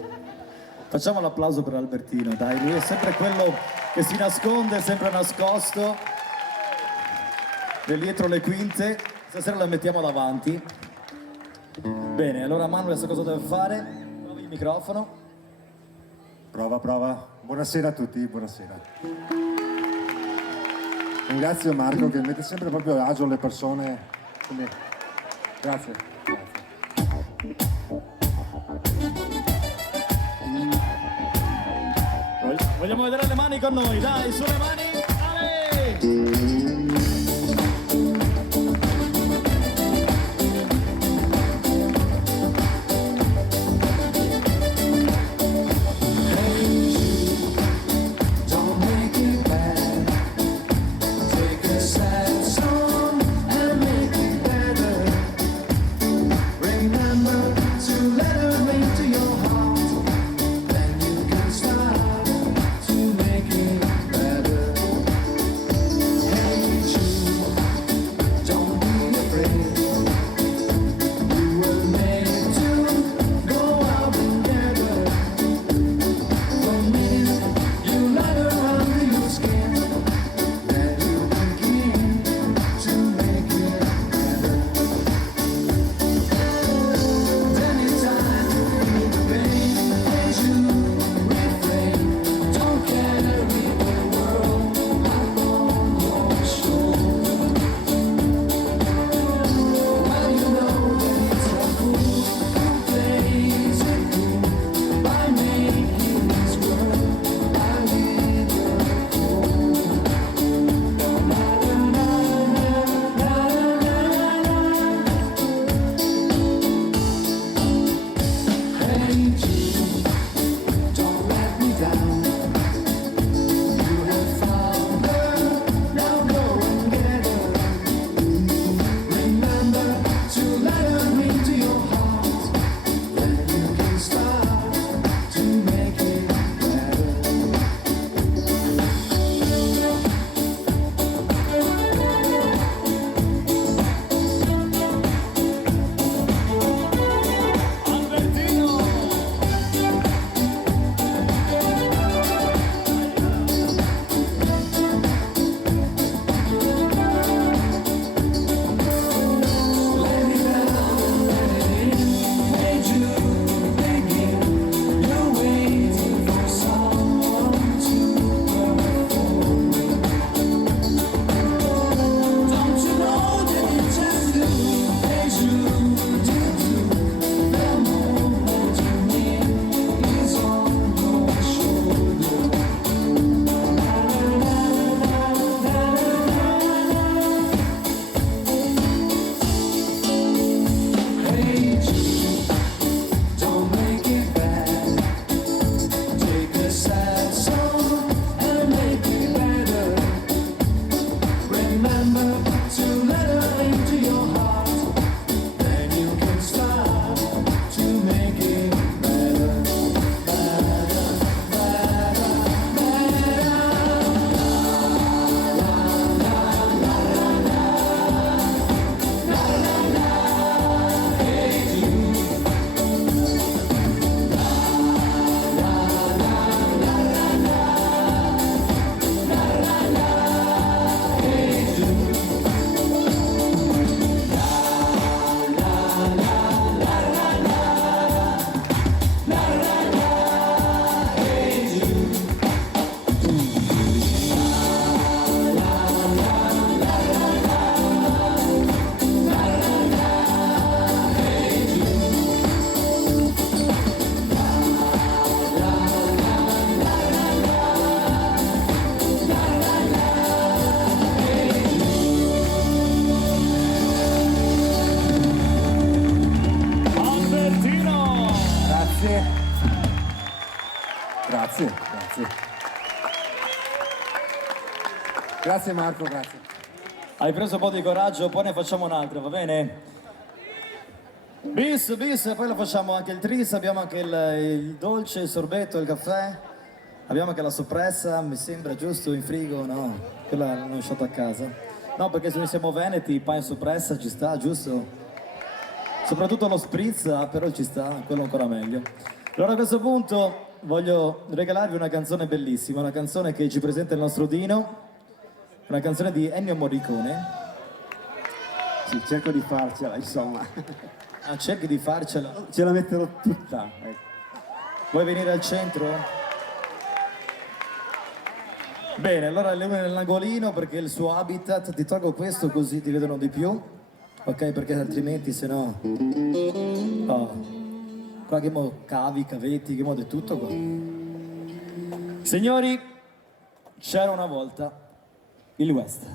Facciamo l'applauso per Albertino, dai, lui è sempre quello che si nasconde, sempre nascosto, dietro le quinte, stasera lo mettiamo davanti. Bene, allora Manuel sa cosa deve fare? Provi il microfono. Prova. Buonasera a tutti, buonasera. Ringrazio Marco che mette sempre proprio a agio le persone. Quindi, grazie. Vogliamo vedere le mani con noi, dai, sulle mani, Ale! Grazie, grazie. Grazie Marco, grazie. Hai preso un po' di coraggio, poi ne facciamo un'altra, va bene? Bis, bis, e poi lo facciamo anche il tris, abbiamo anche il dolce, il sorbetto, il caffè. Abbiamo anche la soppressa, mi sembra giusto, in frigo, no? Quella l'ho lasciata a casa. No, perché se noi siamo veneti, pane e soppressa ci sta, giusto? Soprattutto lo spritz, però ci sta, quello ancora meglio. Allora a questo punto voglio regalarvi una canzone bellissima, una canzone che ci presenta il nostro Dino, una canzone di Ennio Morricone. Sì, cerco di farcela, insomma. Ah, cerchi di farcela. Ce la metterò tutta. Ecco. Vuoi venire al centro? Bene, allora le une nell'angolino perché è il suo habitat, ti tolgo questo così ti vedono di più, ok? Perché altrimenti se no... Oh. Qua che mo cavi, cavetti, che mo è tutto qua. Signori, c'era una volta il West.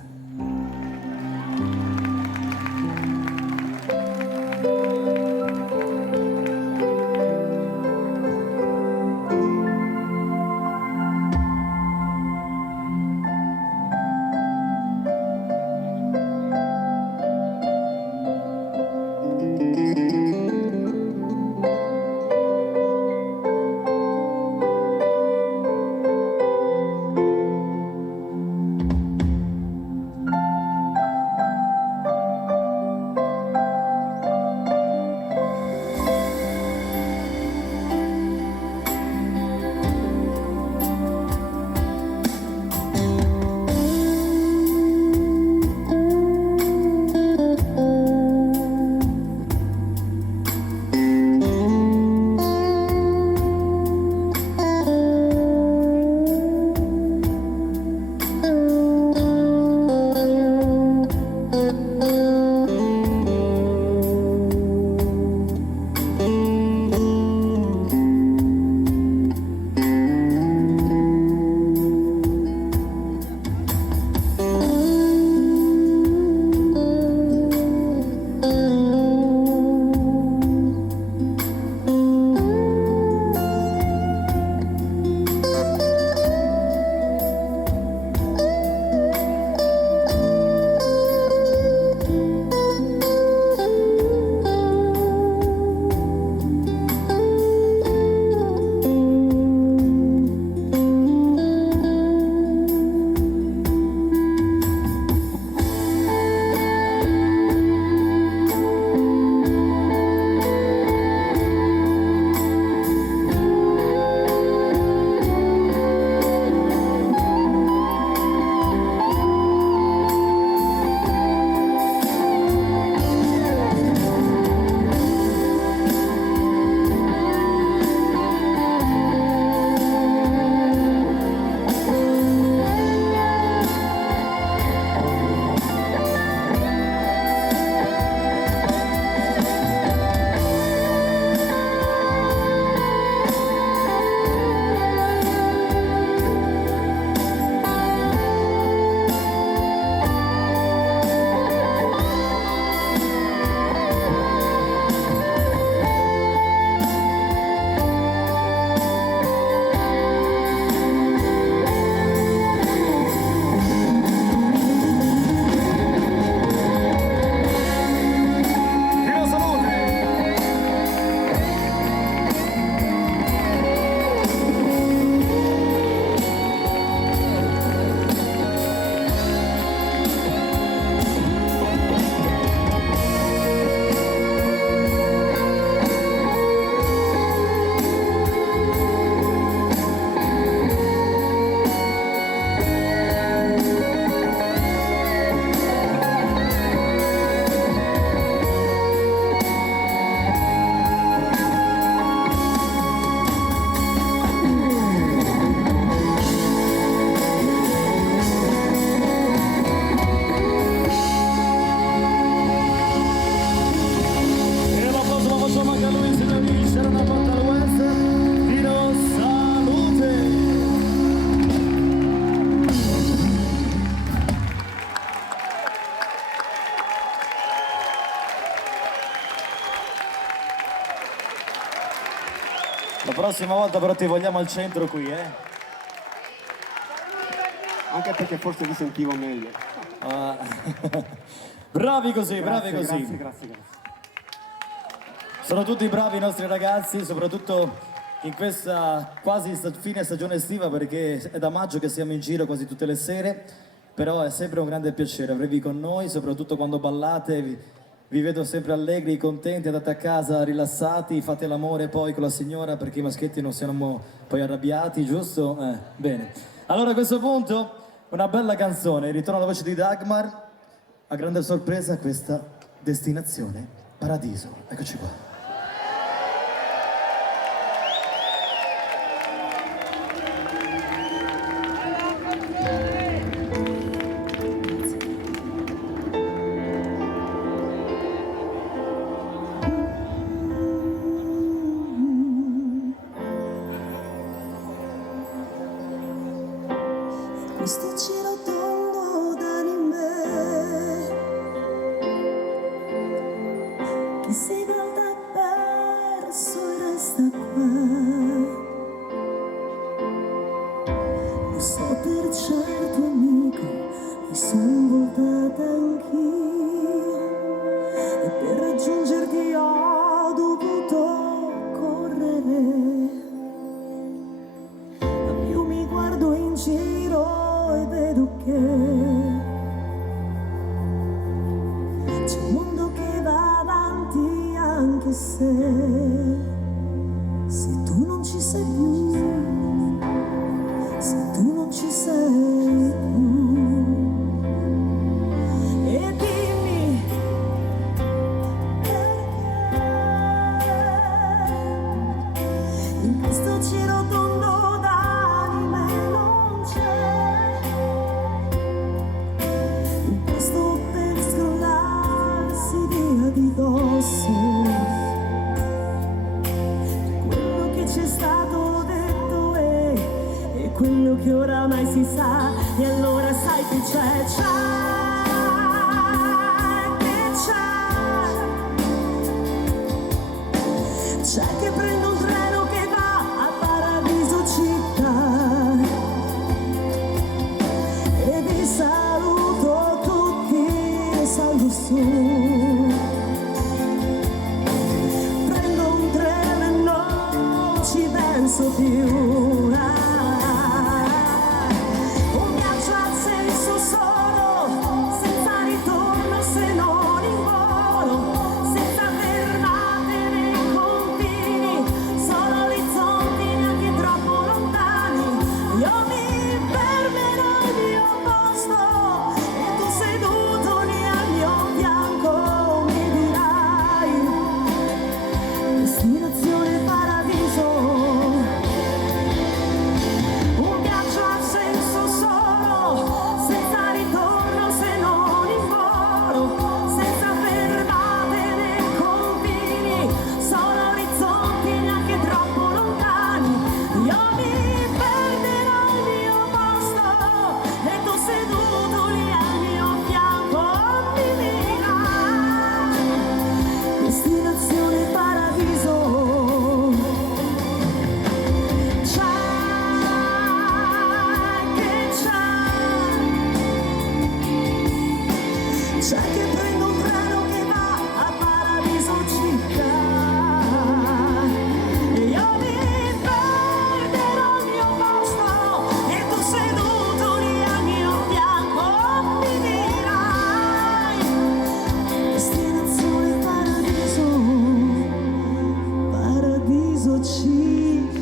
La prossima volta però ti vogliamo al centro qui, Anche perché forse vi sentivo meglio. Bravi così, bravi così. Grazie. Sono tutti bravi i nostri ragazzi, soprattutto in questa quasi fine stagione estiva, perché è da maggio che siamo in giro quasi tutte le sere, però è sempre un grande piacere avervi con noi, soprattutto quando ballate, vi vedo sempre allegri, contenti, andate a casa rilassati, fate l'amore poi con la signora perché i maschietti non siamo poi arrabbiati, giusto? Bene. Allora a questo punto una bella canzone, ritorno alla voce di Dagmar, a grande sorpresa questa Destinazione Paradiso. Eccoci qua. Questo cielo tondo d'anime che si volta perso e resta qua. Lo so per certo amico, mi son voltata anch'io e per raggiungerti ho dovuto correre. Ma più mi guardo in giro e vedo che c'è un mondo che va avanti anche se tu non ci sei più, se tu non ci sei più. E dimmi perché in questo cielo tondo d'anime non c'è un posto per scrollarsi via di dosso quello che c'è stato detto e quello che oramai si sa. E allora sai che c'è che prendo un treno che va a Paradiso città e vi saluto tutti e salgo su. Prendo un treno e non ci penso più. Un viaggio ha senso solo, senza ritorno se non in volo, senza fermate nei confini, solo orizzonti neanche troppo lontani. Io mi fermerò al mio posto e tu seduto lì al mio fianco mi dirai destinazione paradiso. Un viaggio ha senso solo, senza ritorno se non in volo, senza fermate nei confini, solo orizzonti neanche troppo lontani. Io mi perderò al mio posto e tu seduto lì al mio fianco mi dirai destinazione paradiso. C'è che prendo un treno che va a Paradiso città e io mi perderò al mio posto e tu seduto lì al mio fianco mi dirai destinazione paradiso, paradiso città.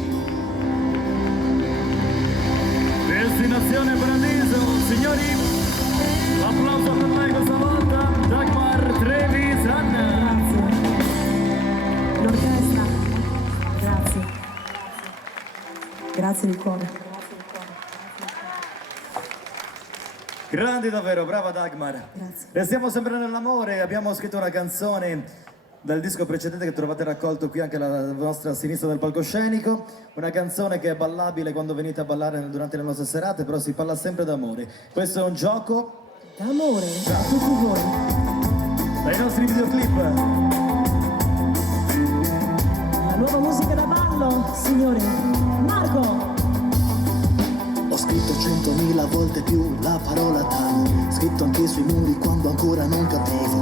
Destinazione Paradiso, signori, applauso per lei questa volta, Dagmar Trevisan. L'orchestra, grazie. Grazie di cuore. Grandi davvero, brava Dagmar. Grazie. Restiamo sempre nell'amore, abbiamo scritto una canzone dal disco precedente che trovate raccolto qui anche alla vostra sinistra del palcoscenico, una canzone che è ballabile quando venite a ballare durante le nostre serate, però si parla sempre d'amore. Questo è un gioco D'amore a tutti voi. dai nostri videoclip. La nuova musica da ballo. Marco, signore, Marco. Ho scritto 100.000 volte più la parola t'amo, scritto anche sui muri quando ancora non capivo.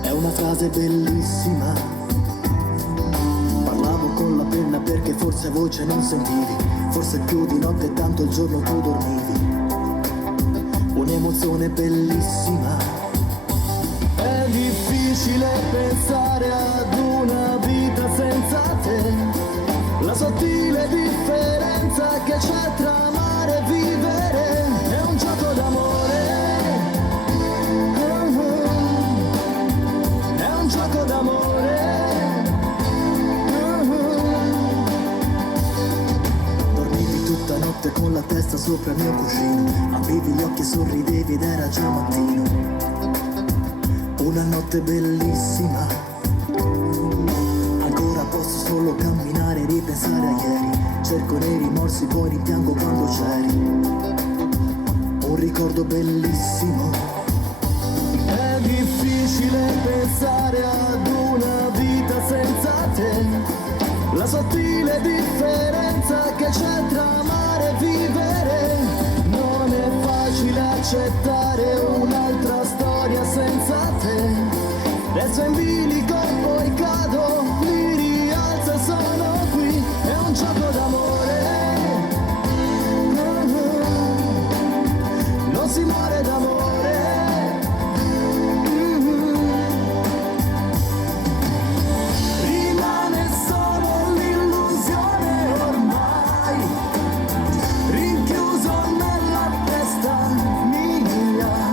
È una frase bellissima. Parlavo con la penna perché forse voce non sentivi, forse più di notte tanto il giorno tu dormivi. Un'emozione bellissima. È difficile pensare ad una vita senza te, la sottile differenza che c'è tra amare e vivere è un gioco d'amore, è un gioco d'amore. Dormivi tutta notte con la testa sopra il mio cuscino, aprivi gli occhi e sorridevi ed era già mattino. Una notte bellissima, ancora posso solo camminare e ripensare a ieri, cerco nei rimorsi poi rimpiango quando c'eri, un ricordo bellissimo. È difficile pensare ad una vita senza te, la sottile differenza che c'è tra amare e vivere, non è facile accettare un'altra storia senza te. Resto in bilico, poi cado, mi rialzo e sono qui, è un gioco d'amore, non si muore d'amore. Rimane solo l'illusione ormai, rinchiuso nella testa mia,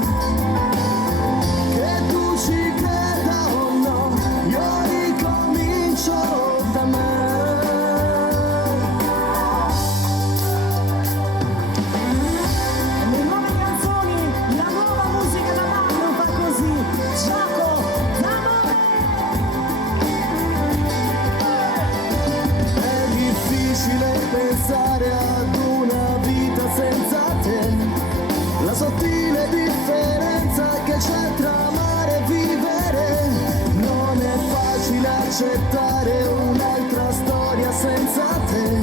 che tu ci creda o no, io ricomincio da me. Le nuove canzoni, la nuova musica da Magro fa così, gioco d'amore. È difficile pensare ad una vita senza te, la sottile differenza che c'è tra amare e vivere, non è facile accettare un'altra storia senza te.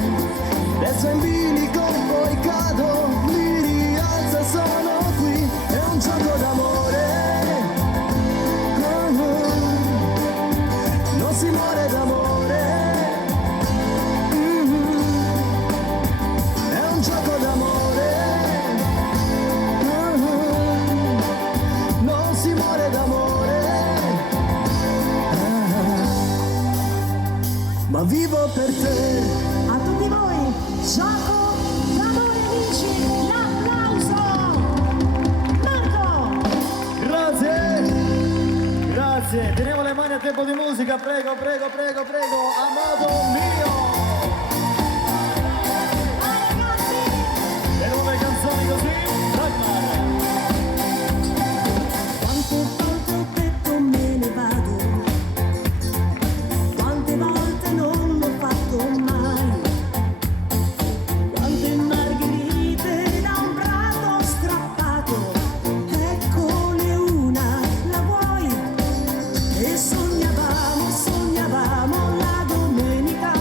Resto in bilico, poi cado, mi rialzo e sono qui, è un gioco d'amore, non si muore d'amore. È un gioco d'amore, non si muore d'amore, ma vivo per te. A tutti voi, gioco d'amore amici, l'applauso. Marco. Grazie, teniamo le mani a tempo di musica, prego, prego, prego, prego, amato mio. Le nuove canzoni così, Dagmar. Quante volte ho detto me ne vado, quante volte non l'ho fatto mai, quante margherite da un prato strappato, eccone una, la vuoi? E sognavamo la domenica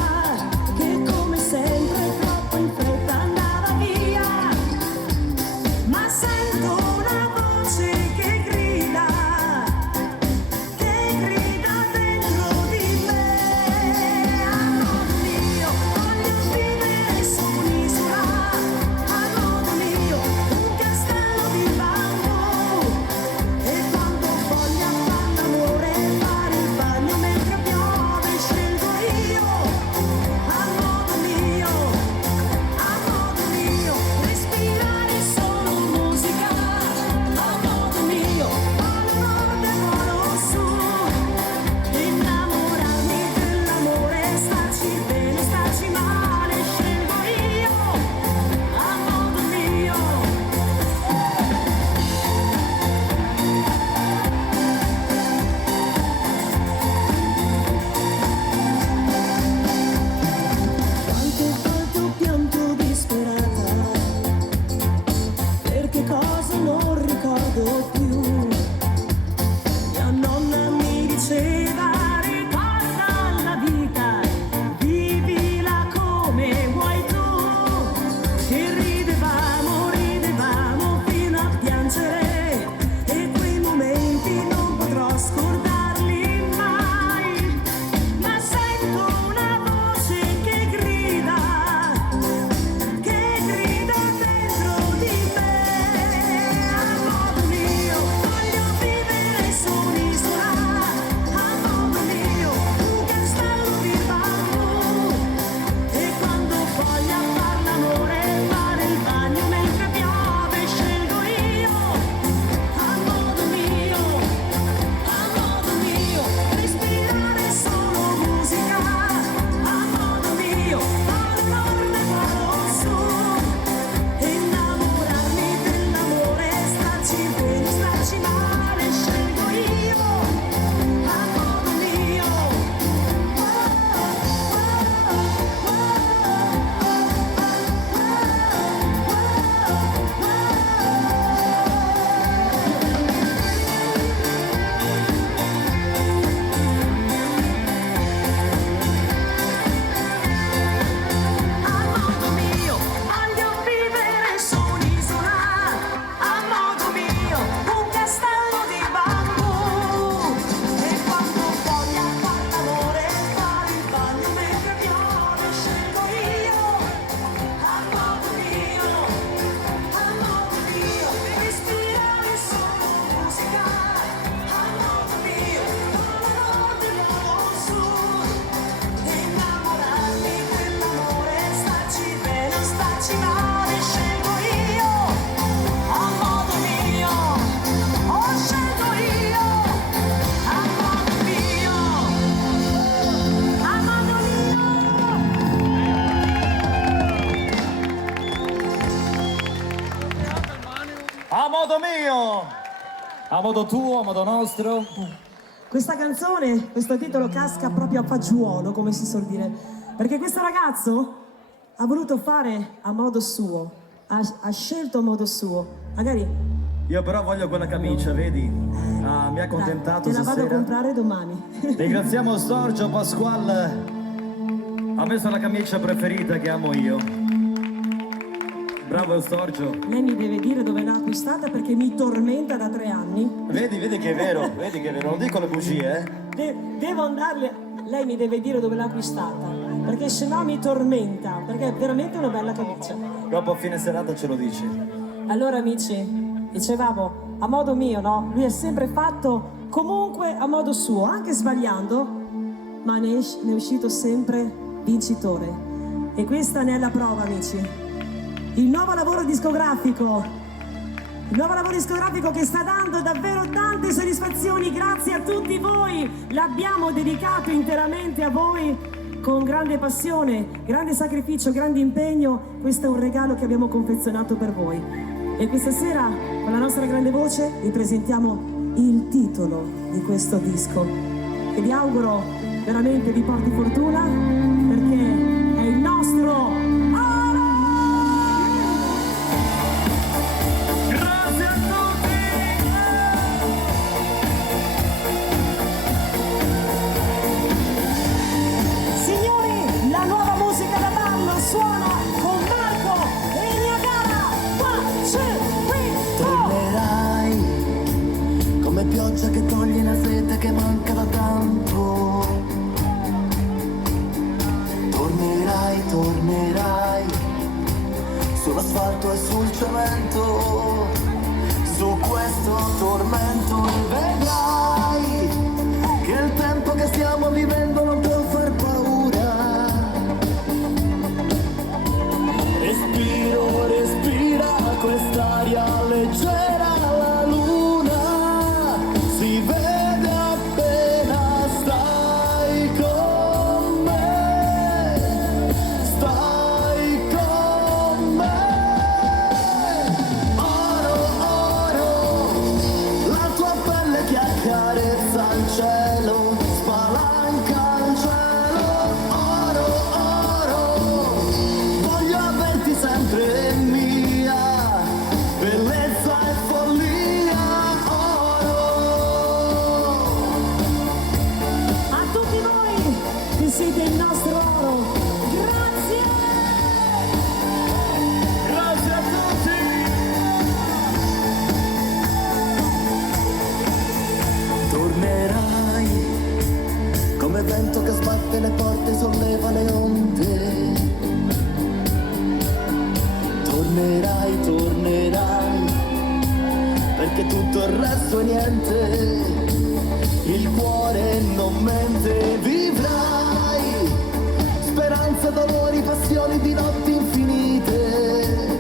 modo mio, a modo tuo, a modo nostro. Questa canzone, questo titolo casca proprio a fagiolo, come si suol dire, perché questo ragazzo ha voluto fare a modo suo, ha scelto a modo suo. Magari Io però voglio quella camicia, vedi? Mi ha accontentato te la vado a stasera. comprare domani. Ringraziamo Storgio Pasquale. Ha messo la camicia preferita che amo io. Bravo Storgio. Lei mi deve dire dove l'ha acquistata perché mi tormenta da 3 anni. Vedi che è vero, vedi che è vero. Non dico le bugie, Devo andarle. Lei mi deve dire dove l'ha acquistata, perché se no mi tormenta, perché è veramente una bella camicia. Dopo a fine serata ce lo dici. Allora amici, dicevamo a modo mio, no? Lui è sempre fatto comunque a modo suo, anche sbagliando, ma ne è uscito sempre vincitore. E questa ne è la prova, amici. Il nuovo lavoro discografico che sta dando davvero tante soddisfazioni, grazie a tutti voi, l'abbiamo dedicato interamente a voi con grande passione, grande sacrificio, grande impegno. Questo è un regalo che abbiamo confezionato per voi e questa sera con la nostra grande voce vi presentiamo il titolo di questo disco e vi auguro veramente vi porti fortuna perché è il nostro pioggia che toglie la sete che manca da tanto. Tornerai sull'asfalto e sul cemento, su questo tormento e vedrai che il tempo che stiamo vivendo non può far paura. Respira quest'aria leggera. Siete il nostro oro. Grazie! Grazie a tutti! Tornerai come vento che sbatte le porte, solleva le onde. Tornerai, perché tutto il resto è niente. Il cuore non mente, vivrai speranze, dolori, passioni di notti infinite.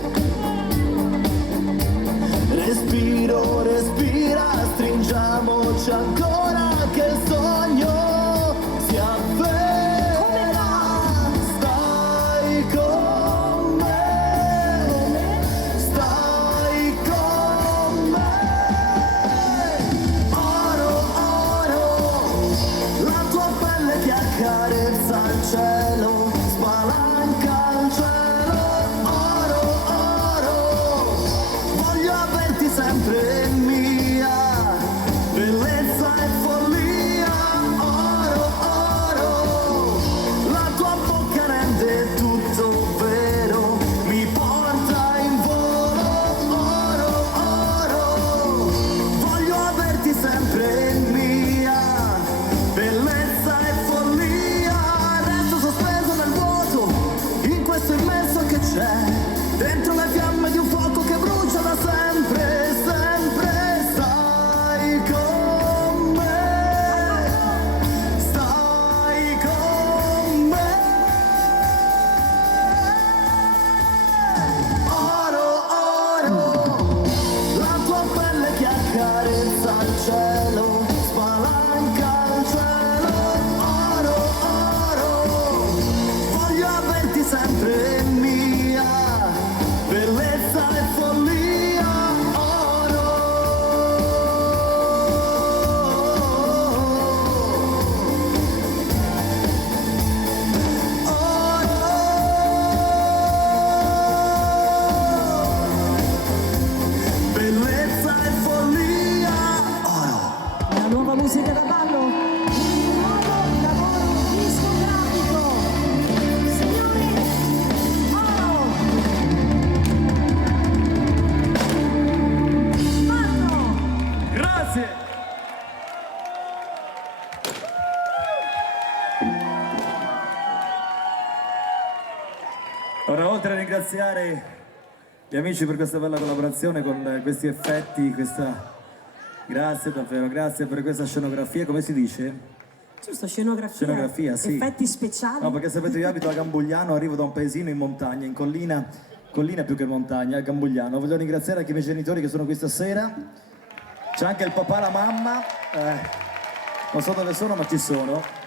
Respira, stringiamoci ancora che il sogno si avvera. Stai con me, la tua pelle che accarezza il cielo, spalanca il cielo, oro, voglio averti sempre mia, bellezza e follia, oro, la tua bocca rende tutto vero, mi porta in volo, oro, voglio averti sempre mia, bellezza e follia, resto sospeso nel vuoto, Ora, oltre a ringraziare gli amici per questa bella collaborazione con questi effetti, grazie davvero, grazie per questa scenografia, come si dice? Giusto, scenografia. Scenografia, sì. Effetti speciali. No, perché sapete io abito a Gambugliano, arrivo da un paesino in montagna, in collina più che montagna, a Gambugliano. Voglio ringraziare anche i miei genitori che sono qui stasera. C'è anche il papà e la mamma, non so dove sono ma ci sono.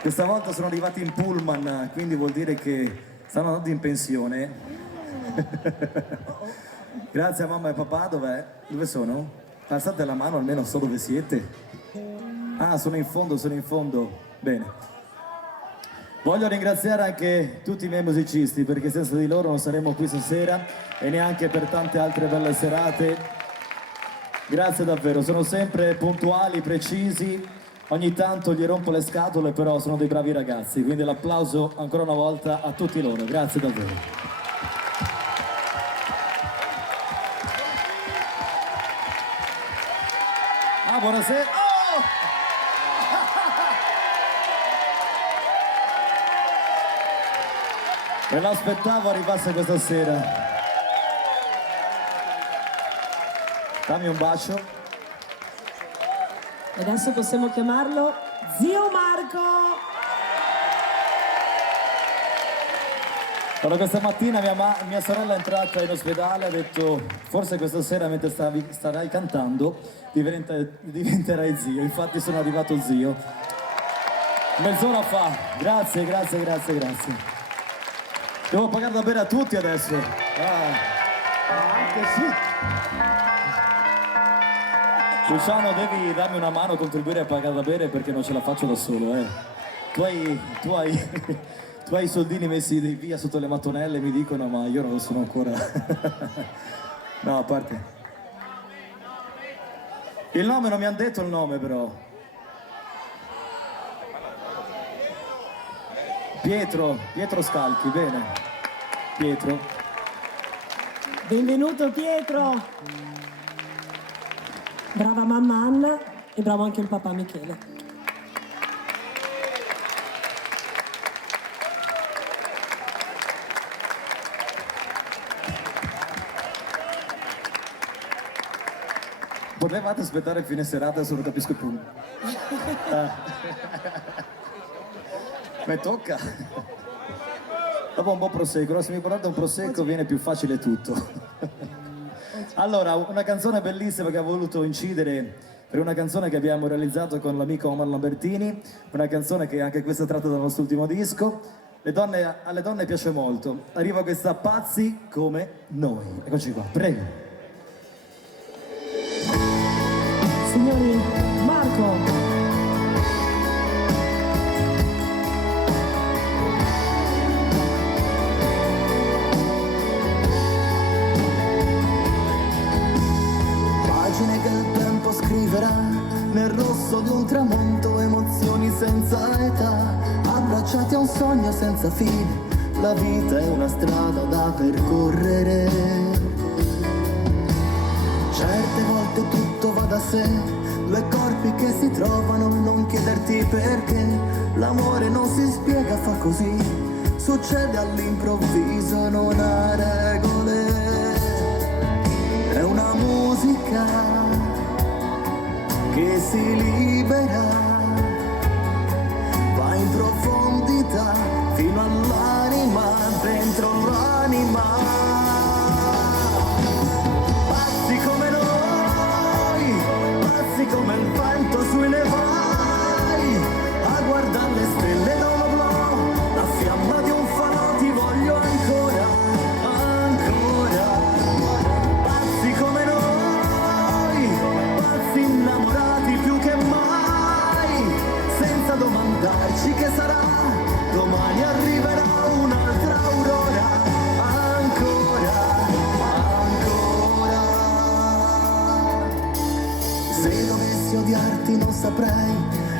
Questa volta sono arrivati in pullman, quindi vuol dire che stanno andando in pensione. Grazie a mamma e papà, dov'è? Dove sono? Alzate la mano almeno, so dove siete. Ah, sono in fondo. Bene. Voglio ringraziare anche tutti i miei musicisti, perché senza di loro non saremmo qui stasera e neanche per tante altre belle serate. Grazie davvero, sono sempre puntuali, precisi, ogni tanto gli rompo le scatole, però sono dei bravi ragazzi, quindi l'applauso ancora una volta a tutti loro, grazie davvero. Ah, buonasera! Oh! Me l'aspettavo arrivasse questa sera. Dammi un bacio. E adesso possiamo chiamarlo Zio Marco. Allora, questa mattina mia sorella è entrata in ospedale, ha detto forse questa sera mentre starai cantando diventerai zio. Infatti sono arrivato zio. Mezz'ora fa. Grazie. Devo pagare da bere a tutti adesso. Anche sì. Luciano, devi darmi una mano a contribuire a pagare da bere perché non ce la faccio da solo, Tu hai i soldini messi via sotto le mattonelle, mi dicono, ma io non lo sono ancora. No, a parte. Il nome non mi hanno detto il nome però. Pietro Scalchi, bene. Pietro. Benvenuto Pietro. Brava mamma Anna e bravo anche il papà Michele. Potevate aspettare fine serata, adesso non capisco il punto. Mi tocca. Dopo un po' prosecco, no? Se mi portate un prosecco viene più facile tutto. Allora, una canzone bellissima che ho voluto incidere per una canzone che abbiamo realizzato con l'amico Omar Lambertini, una canzone che anche questa è tratta dal nostro ultimo disco. Alle donne piace molto. Arriva questa Pazzi come noi. Eccoci qua, prego. Signori, Marco. Pagine che il tempo scriverà nel rosso di un tramonto, emozioni senza età, abbracciati a un sogno senza fine. La vita è una strada da percorrere. Certe volte tutto va da sé, due corpi che si trovano, non chiederti perché. L'amore non si spiega, fa così, succede all'improvviso, non ha regole. È una musica che si libera, va in profondità fino all'anima, dentro l'anima. Pazzi come noi, pazzi come il vento sui levai, a guardare le stelle da un oblò, la fiamma di un falò, ti voglio ancora, ancora. Pazzi come noi, pazzi innamorati più che mai, senza domandarci che sarà, domani arriverà un'altra aurora, ancora, ancora. Se dovessi odiarti non saprei,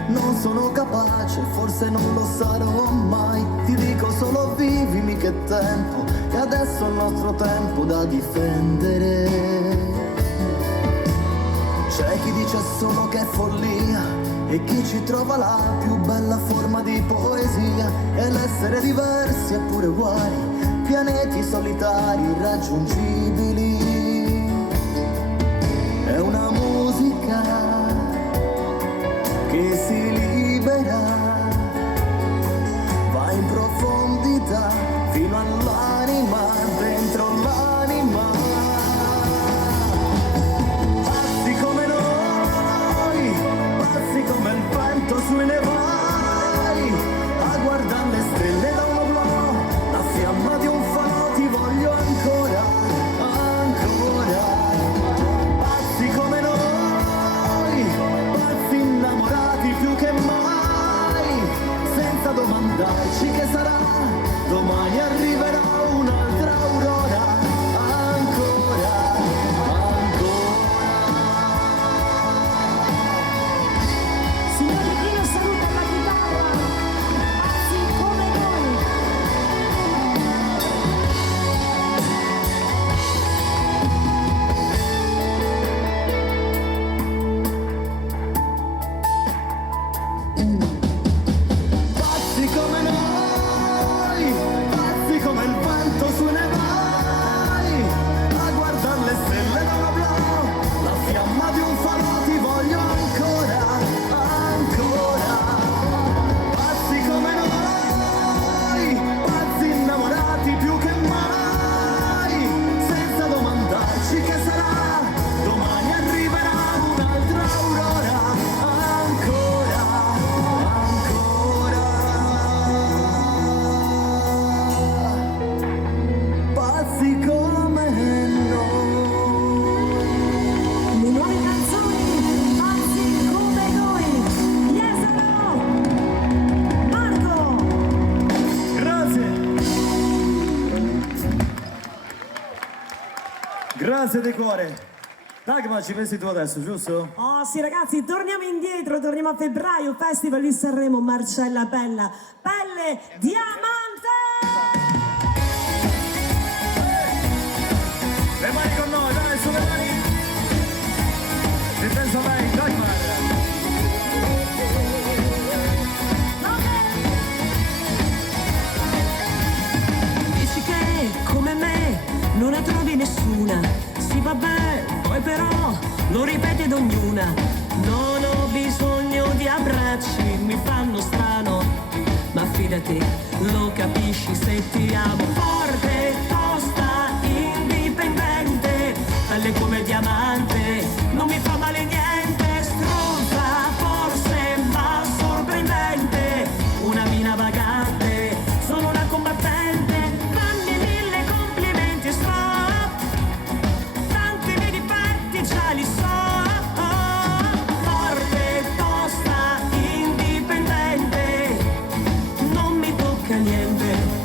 non sono capace, forse non lo sarò mai. Ti dico solo vivimi che tempo, e adesso è il nostro tempo da difendere. C'è chi dice solo che è follia e chi ci trova la più bella forma di poesia è l'essere diversi eppure uguali, pianeti solitari irraggiungibili. È una musica che si libera, va in profondità fino all'anima, dentro l'anima. Passi come noi, passi come il vento sui nevai, a guardare le stelle da un oblò, la fiamma di un falò, ti voglio ancora, ancora. Passi come noi, passi innamorati più che mai, senza domandarci che sarà, domani arriverà un'altra aurora, ancora, ancora. Signori, io saluto la chitarra, pazzi come noi. Pazzi come noi, pazzi come il vento sui nevai, a guardare le stelle da una blu, la fiamma di un falò, ti voglio ancora, ancora. Pazzi come noi, pazzi innamorati più che mai, senza domandarci che sarà, domani arriverà un'altra aurora, ancora, ancora. Pazzi come noi. Le nuove canzoni, pazzi come noi. Jesalo, Marco. Grazie! Grazie di cuore! Dagmar, ci pensi tu adesso, giusto? Oh sì ragazzi, torniamo indietro, torniamo a febbraio, Festival di Sanremo, Marcella Bella, Pelle Diamante! Le mani con noi, dai, sulle mani! Ci pensa lei, Dagmar! Dici che come me non ne trovi nessuna. Sì vabbè, poi però lo ripete ad ognuna. Non ho bisogno di abbracci, mi fanno strano, ma fidati, lo capisci se ti amo. Forte, tosta, indipendente, pelle come diamante, non mi fa male niente. Stronza, forse, ma sorprendente, una mina vagante, sono una combattente. Fammi mille complimenti, stop, tanti miei difetti già li so. Forte, tosta, indipendente, non mi tocca niente.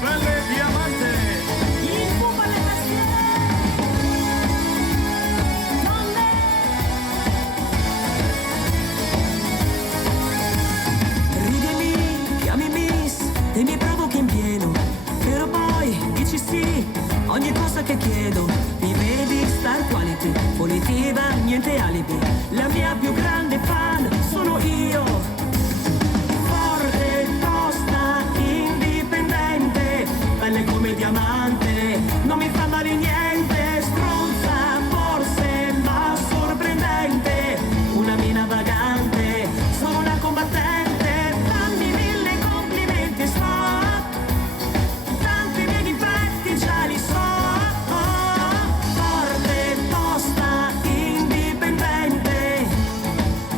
Pelle diamante! Il pupo alle tastiere! Donne! Ridemi, chiami miss e mi provochi in pieno, però poi dici sì, ogni cosa che chiedo. Mi vedi star quality, volitiva, niente alibi, la mia più grande fan sono io. Forte, tosta, indipendente, belle come diamante, non mi fa male niente. Stronza, forse, ma sorprendente, una mina vagante, sono una combattente. Fammi mille complimenti, stop, tanti miei difetti già li so. Forte, tosta, indipendente,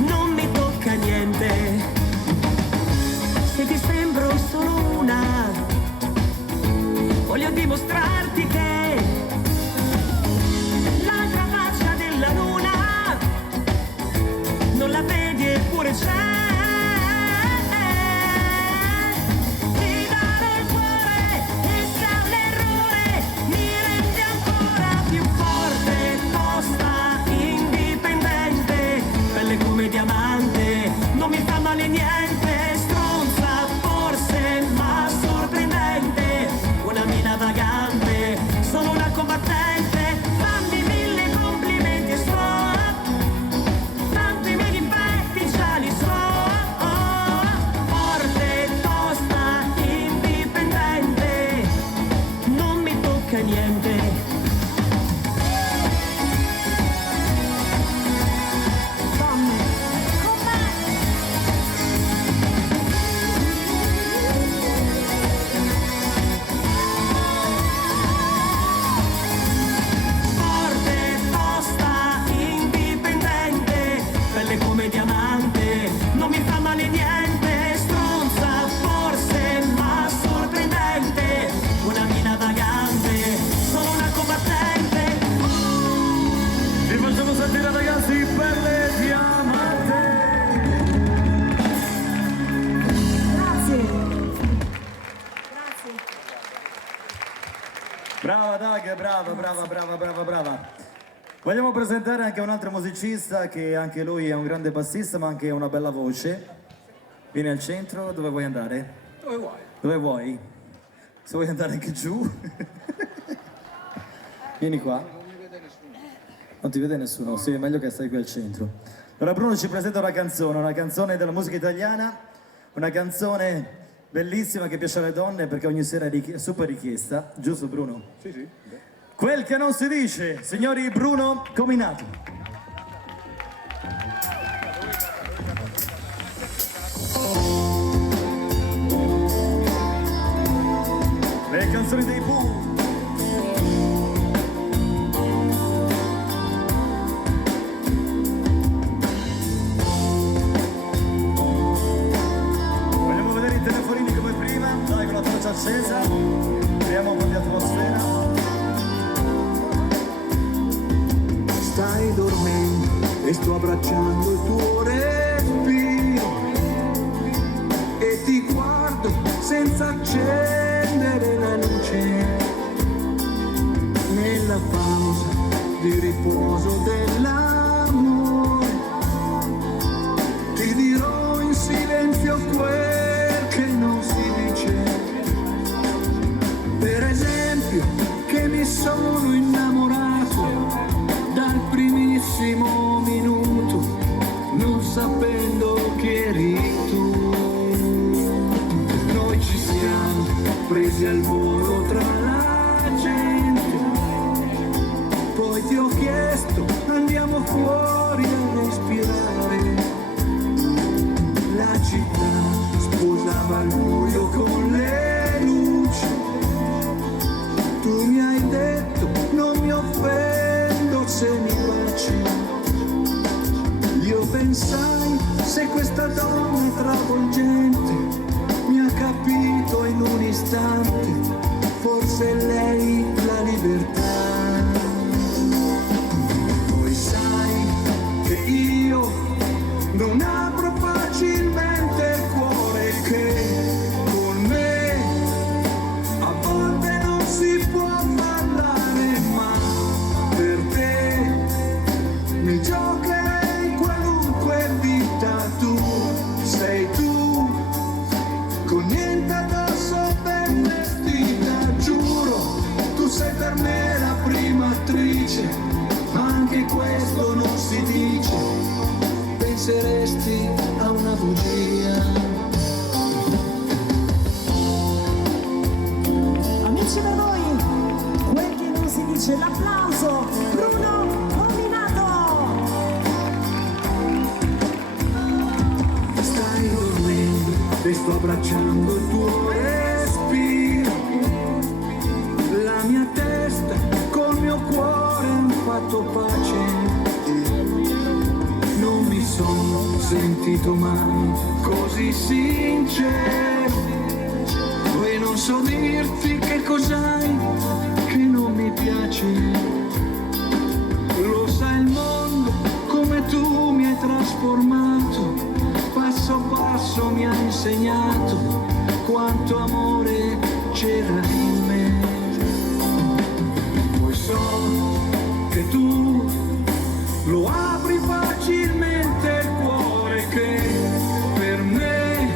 non mi tocca niente. Se ti sembro solo una, voglio dimostrarti che l'altra faccia della luna non la vedi eppure c'è. Ti darò il cuore e se è un errore mi rende ancora più forte, tosta, indipendente, belle come diamante, non mi fa male niente. Stronza, forse, ma sorprendente, una mina vagante, sono una combattente. Fammi mille complimenti. Doug, brava. Vogliamo presentare anche un altro musicista che anche lui è un grande bassista ma anche una bella voce. Vieni al centro, dove vuoi andare? Dove vuoi? Dove vuoi? Se vuoi andare anche giù. Vieni qua. Non mi vede nessuno. Non ti vede nessuno, sì, è meglio che stai qui al centro. Allora Bruno ci presenta una canzone della musica italiana, una canzone bellissima che piace alle donne perché ogni sera è super richiesta, giusto Bruno? Sì. Quel che non si dice, signori, Bruno Cominato. Le canzoni dei Pooh. Vogliamo vedere i telefonini come prima? Dai, con la torcia accesa. Creiamo un po' di atmosfera. Stai dormendo e sto abbracciando il tuo respiro e ti guardo senza accendere la luce nella pausa di riposo dell'amore ti dirò in silenzio quel che non si dice, per esempio che mi sono innamorato dal primissimo minuto, non sapendo che eri tu. Noi ci siamo presi al volo tra la gente, poi ti ho chiesto andiamo fuori a respirare. La città sposava il buio con le luci, tu mi hai detto non mi offendo se mi baci. Io pensai se questa donna è travolgente mi ha capito in un istante, forse lei la libertà. Poi sai che io non apro facilmente il cuore, che con me a volte non si può parlare, ma per te mi giocherei qualunque vita. Tu sei tu, con niente addosso ben vestita, giuro, tu sei per me la prima attrice, ma anche questo non si dice, penseresti a una bugia. Amici per voi, quel che non si dice, l'applauso, Bruno Cominato! Stai dormendo e sto abbracciando il tuo respiro, la mia testa col mio cuore han fatto pace. Non mi sono sentito mai così sincero e non so dirti che cos'hai che non mi piace. Lo sa il mondo come tu mi hai trasformato, passo passo mi hai insegnato quanto amore c'era in me. Poi so che tu lo apri facilmente il cuore, che per me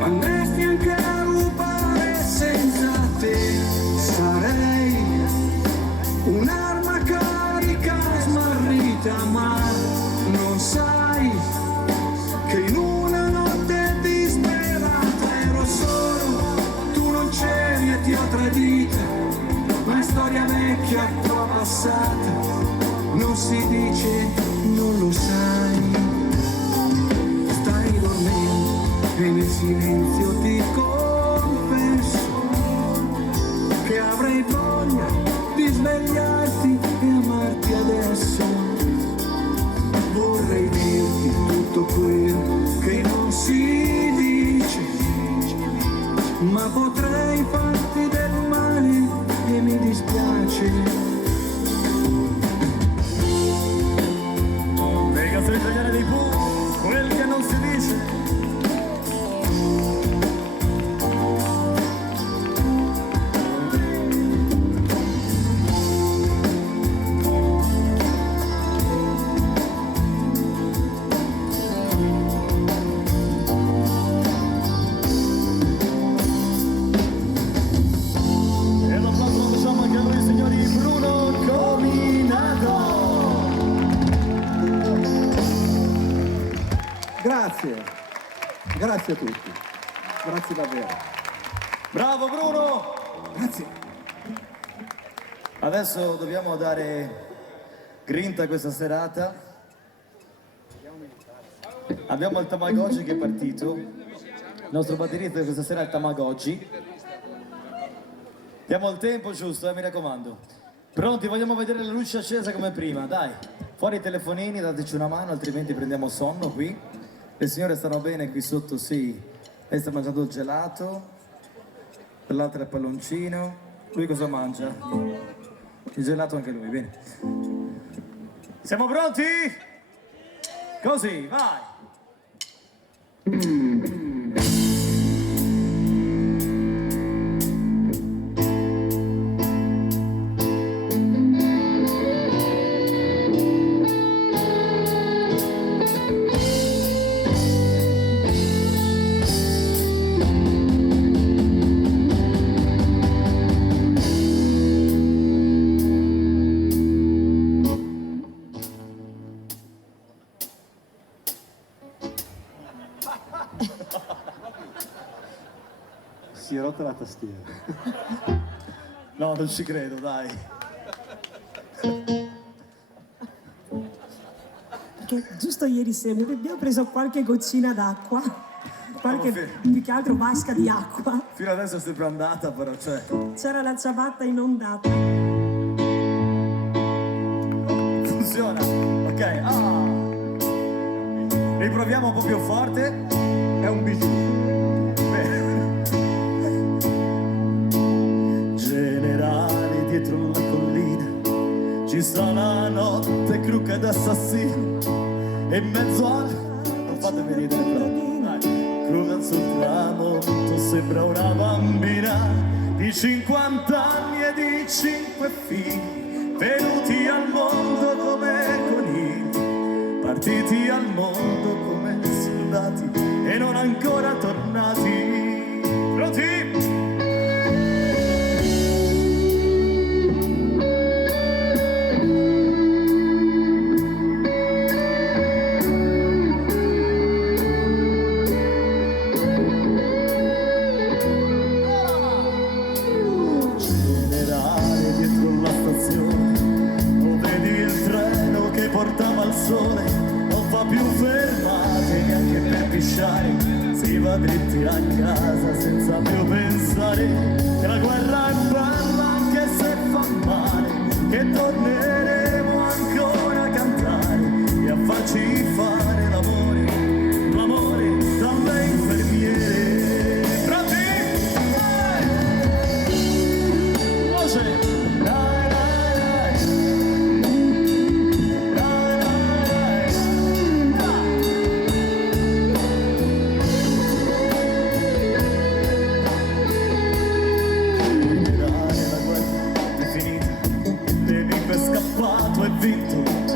andresti anche a rubare, senza te sarei un'arma carica e smarrita, ma non sai che in una notte disperata ero solo, tu non c'eri e ti ho tradita, ma è storia vecchia, tua passata, non si dice, non lo sai. Stai dormendo e nel silenzio ti confesso che avrei voglia di svegliarti e amarti adesso. Vorrei dirti tutto quel che non si dice, ma potrei farti del male e mi dispiace. Le canzoni italiane dei Pooh, quel che non si dice. Grazie. Grazie a tutti. Grazie davvero. Bravo Bruno! Grazie. Adesso dobbiamo dare grinta a questa serata. Abbiamo il Tamagotchi che è partito. Il nostro batterista di questa sera è il Tamagotchi. Diamo il tempo giusto, mi raccomando. Pronti? Vogliamo vedere la luce accesa come prima, dai. Fuori i telefonini, dateci una mano, altrimenti prendiamo sonno qui. Le signore stanno bene qui sotto, sì. Lei sta mangiando il gelato, quell'altro è il palloncino. Lui cosa mangia? Il gelato anche lui, bene. Siamo pronti? Così, vai! Si è rotta la tastiera. No, non ci credo, dai. Perché giusto ieri sera abbiamo preso qualche goccina d'acqua, più che altro vasca di acqua. Fino adesso è sempre andata, però, cioè... C'era la ciabatta inondata. Funziona, ok. Riproviamo un po' più forte. È un bijou. Generale dietro la collina ci sta la notte cruca ed assassina e in mezzo al... non fatemi ridere però, dai. Cruca sul tramonto sembra una bambina di 50 anni e di 5 figli venuti al mondo come conigli, partiti al mondo come soldati e non ancora tornati. Pronti? Non fa più fermate neanche per pisciare, si va dritti a casa senza più pensare che la guerra è bella anche se fa male, che torneremo ancora a cantare e a farci fare l'amore, l'amore dalle infermiere. Pronti? Voce!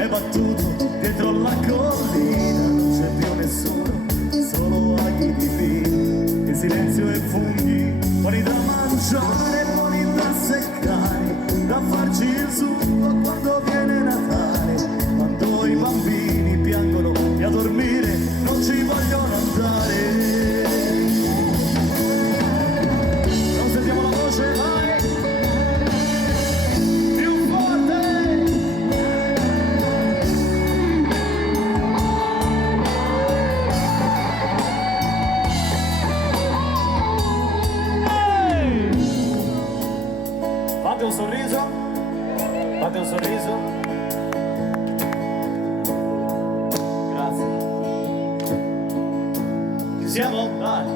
Battuto dietro la collina, non c'è più nessuno, solo aghi di vino, in silenzio e funghi, buoni da mangiare, buoni da seccare, da farci il succo quando viene Natale, quando i bambini piangono e a dormire non ci vogliono andare. Non sentiamo la voce, vai! Fate un sorriso, fate un sorriso. Grazie. Ci siamo? Vai.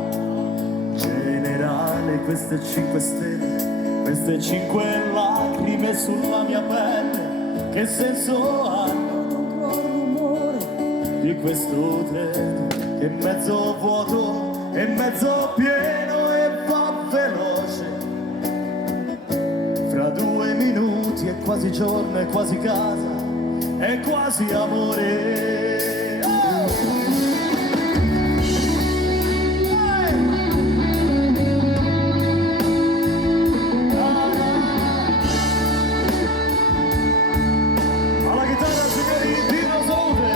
Generale, queste 5 stelle, queste 5 lacrime sulla mia pelle, che senso hanno contro il rumore di questo treno che è mezzo vuoto e mezzo pieno e va veloce. Fra 2 minuti è quasi giorno, è quasi casa, è quasi amore. Alla chitarra, signori, Dino Salute.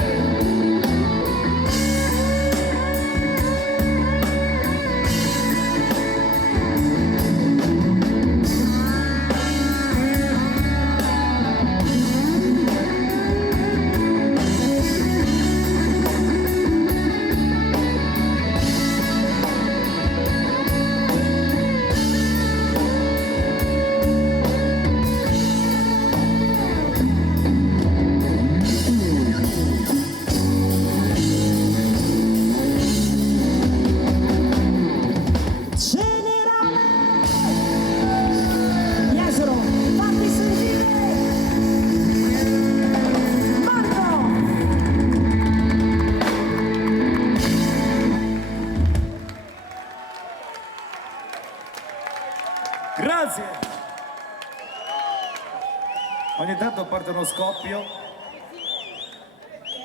parte uno scoppio.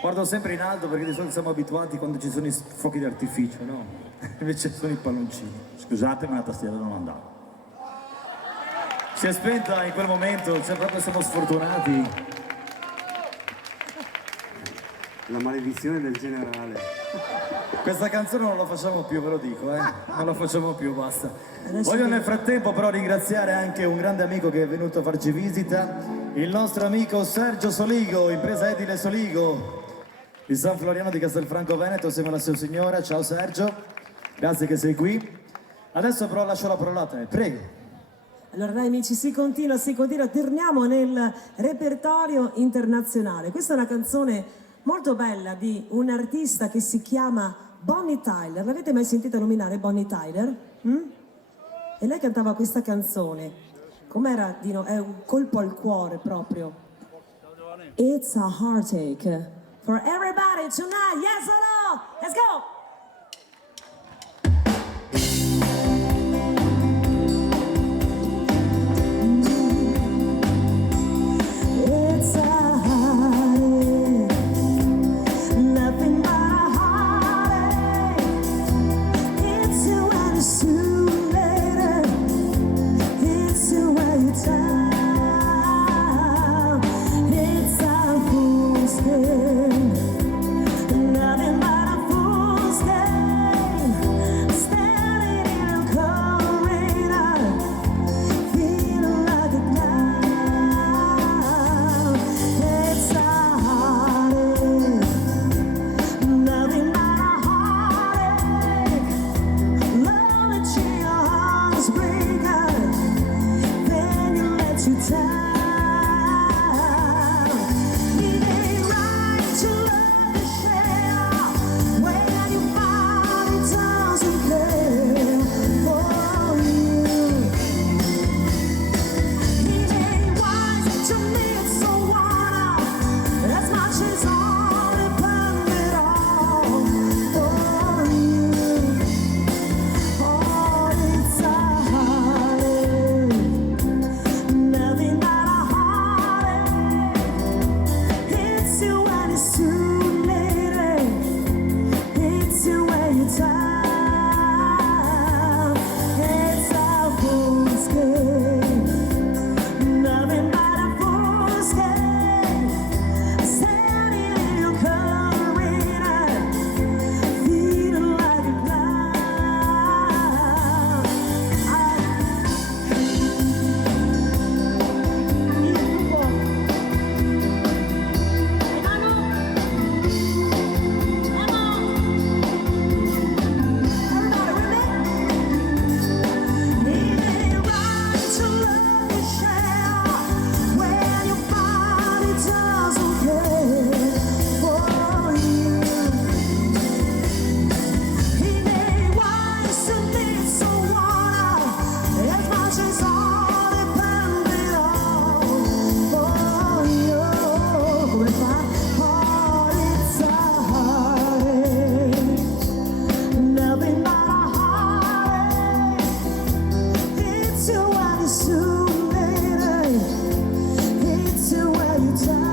Guardo sempre in alto perché di solito siamo abituati quando ci sono i fuochi d'artificio, no? Invece sono i palloncini. Scusate, ma la tastiera non andava. Si è spenta in quel momento, cioè proprio siamo sfortunati. La maledizione del generale. Questa canzone non la facciamo più, ve lo dico, eh? Non la facciamo più, basta. Adesso Voglio che- nel frattempo però ringraziare anche un grande amico che è venuto a farci visita, il nostro amico Sergio Soligo, impresa edile Soligo, di San Floriano di Castelfranco Veneto, assieme alla sua signora. Ciao Sergio, grazie che sei qui. Adesso però lascio la parola a te, prego. Allora dai amici, si continua, torniamo nel repertorio internazionale. Questa è una canzone molto bella di un artista che si chiama Bonnie Tyler. L'avete mai sentita nominare Bonnie Tyler? E lei cantava questa canzone. Com'era? È un colpo al cuore proprio. It's a heartache for everybody tonight. Yes or no? Let's go! It's a heartache, nothing but a heartache. It's you and it's too later. It's you and you down. It's a fool's game, nothing but a fool's game. Standing in a corridor, feeling like a clown. It's a heartache, nothing but a heartache. Love it, your heart's breaker, then you let you down. It ain't right to love and share when you find it doesn't care for you. It ain't wise to meet someone as much as all depended on for you. Oh, it's a heartache, nothing but a heartache. It's you when it's too late. It's you when you're down. It's a fool's game, nothing but a fool's game. Standing in your corridor, feeling like a clown. Nothing but a heartache. It's you when it's too late. It's you when you're down.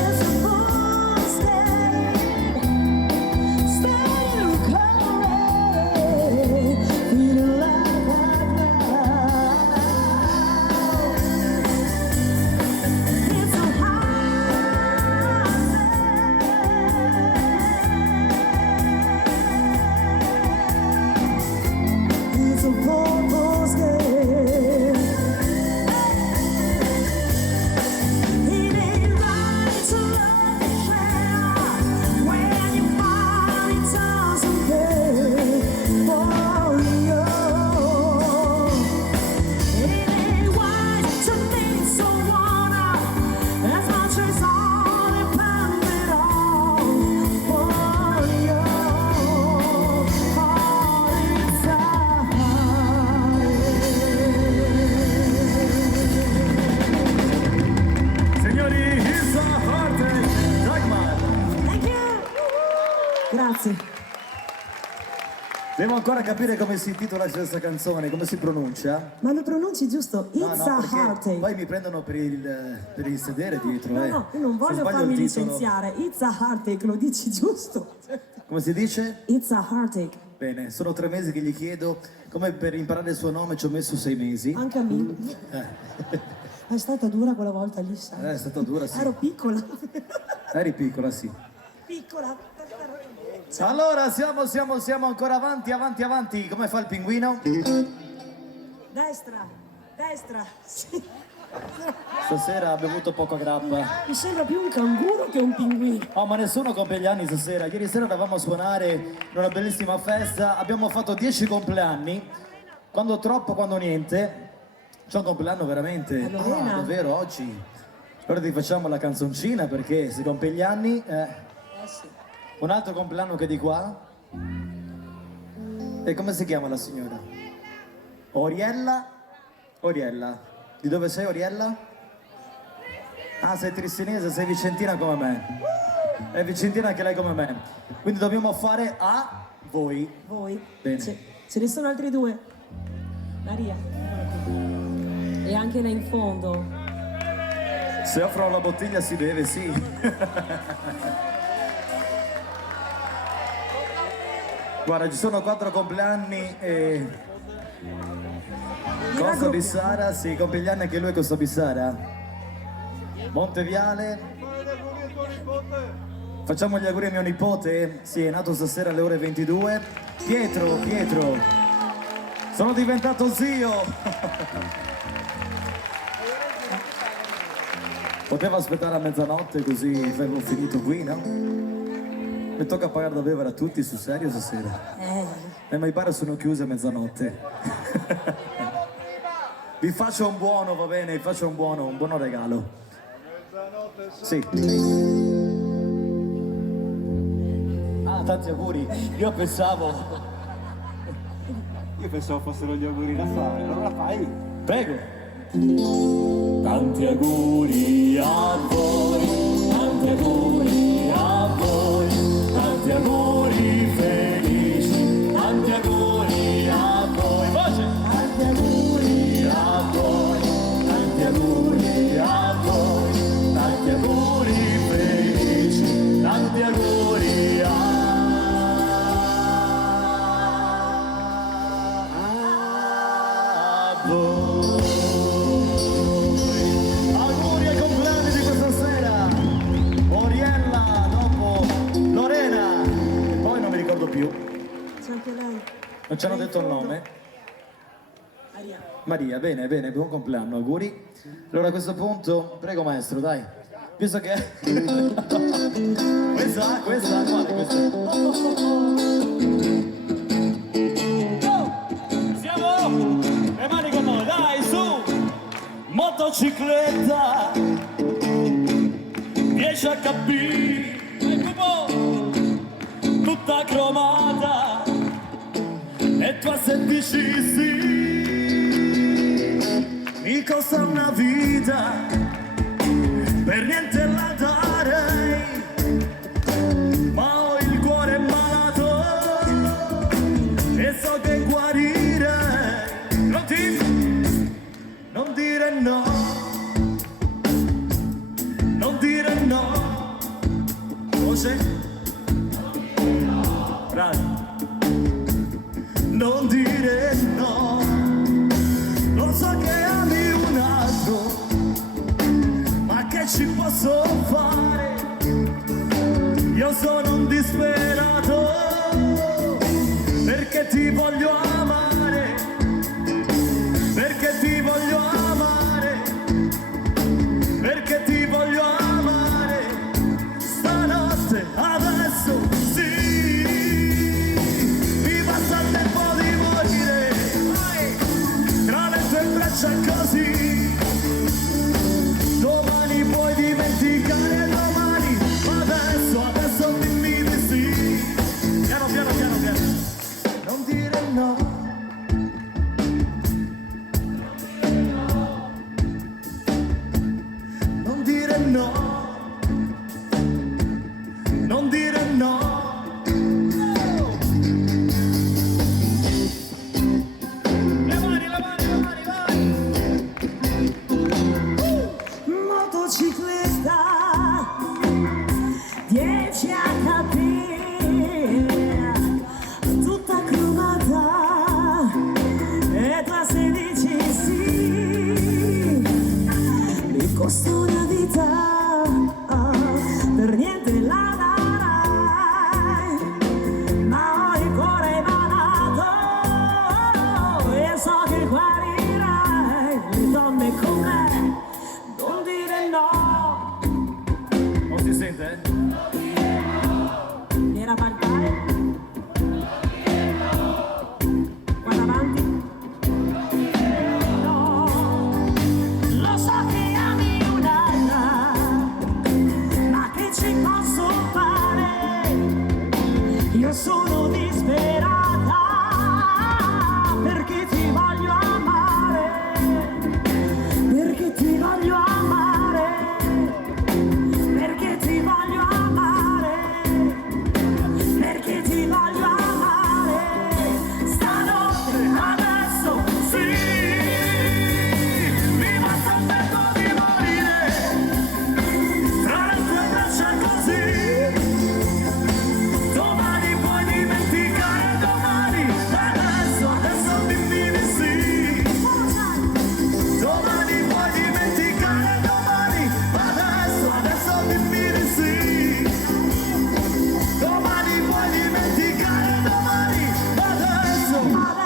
It's a fool's game. Stay in recovery, feeling like a clown. It's a It's a fool's game. It ain't right to love and share when you find it doesn't care for you. It ain't wise to meet someone as much as all depended on for you. Oh, it's a Signori, It's a Heartache, Dagmar. Thank you. Grazie. Devo ancora capire come si intitola questa canzone, come si pronuncia. Ma lo pronunci giusto? It's a perché heartache. poi mi prendono per il sedere dietro. No, io non Se voglio sbaglio farmi il titolo- licenziare. It's a heartache, lo dici giusto? Come si dice? It's a heartache. Bene, sono 3 mesi che gli chiedo, come per imparare il suo nome ci ho messo 6 mesi. Anche a me. È stata dura quella volta lì, sai? È stata dura, sì. Ero piccola. Eri piccola, sì. Piccola. Allora, siamo ancora avanti. Come fa il pinguino? Destra. Sì. Stasera ha bevuto poca grappa. Mi sembra più un canguro che un pinguino. Oh, ma nessuno compie gli anni stasera. Ieri sera eravamo a suonare in una bellissima festa. Abbiamo fatto 10 compleanni. Quando troppo, quando niente. C'è un compleanno veramente. Lorena. Davvero, oggi. Allora ti facciamo la canzoncina perché si compie gli anni. Sì. Un altro compleanno che di qua. E come si chiama la signora? Oriella? Di dove sei, Oriella? Ah, sei tristinese, sei vicentina come me. È vicentina anche lei come me. Quindi dobbiamo fare a voi. Voi? Bene. Ce ne sono altri 2. Maria. E anche là in fondo. Se offrono la bottiglia si beve, sì. Guarda, ci sono 4 compleanni e... Costa Bissara, sì, compie gli anni anche lui Costa Bissara. Monteviale. Facciamo gli auguri a mio nipote, sì, è nato stasera alle ore 22. Pietro. Sono diventato zio. Poteva aspettare a mezzanotte così averlo finito qui, no? Mi tocca pagare da bere a tutti, sul serio stasera. Ma i bar sono chiusi a mezzanotte. Vi faccio un buono, va bene, vi faccio un buono regalo. Sì. Ah, tanti auguri. Io pensavo fossero gli auguri da fare, allora fai. Prego. Tanti auguri a voi, tanti auguri a voi, tanti auguri felici, tanti auguri a voi. Voce. Tanti auguri a voi, tanti auguri a voi, tanti auguri felici, tanti auguri a voi. Auguri ai compleanni di questa sera. Oriella, dopo Lorena. E poi non mi ricordo più. C'è anche lei. Non ci hanno Là in detto il fondo. nome. Maria. Maria, bene, buon compleanno, auguri. Allora a questo punto, prego maestro, dai. Visto che... questa, quale questa? Siamo le mani con noi, dai, su! Motocicletta 10 HP tutta cromata e tu se dici sì Mi costa una vita, per niente la darei, ma ho il cuore malato e so che guarirei. Non dire no, non dire no, voce, bravi, non dire no, lo so che ami un altro, ma che ci posso fare? Io sono un disperato, perché ti voglio amare, perché ti voglio amare, perché ti voglio amare, stanotte, adesso, sì, mi basta il tempo di morire, tra le tue braccia così, domani puoi dimenticare domani, ma adesso dimmi di sì, piano, non dire no, sente? Vieni a balcare. Guarda avanti. No, lo so che ami un'altra, ma che ci posso fare? Io sono disperata perché ti voglio amare, perché ti voglio amare, perché ti voglio amare, perché ti voglio amare. Stanotte, adesso, sì, mi basta il tempo di morire tra le tue braccia così. Domani puoi dimenticare domani, adesso dimmi di sì. Domani puoi dimenticare domani, adesso dimmi di sì. Domani puoi dimenticare domani, adesso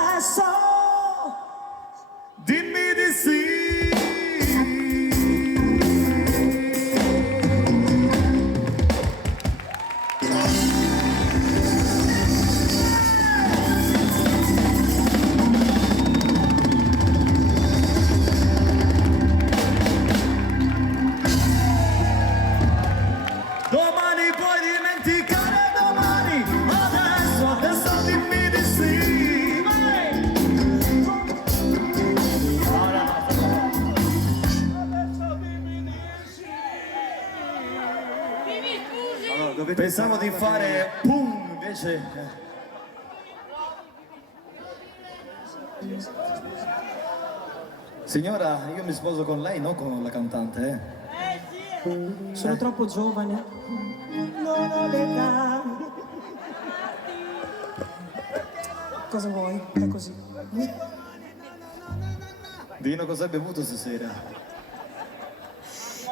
dimmi di sì. Domani puoi dimenticare domani, adesso dimmi di sì. Vai! Allora, dovete Pensavo di fare pum, invece. Signora, io mi sposo con lei, non con la cantante, Sono troppo giovane. Non ho l'età. Cosa vuoi? È così. Dino, cosa hai bevuto stasera?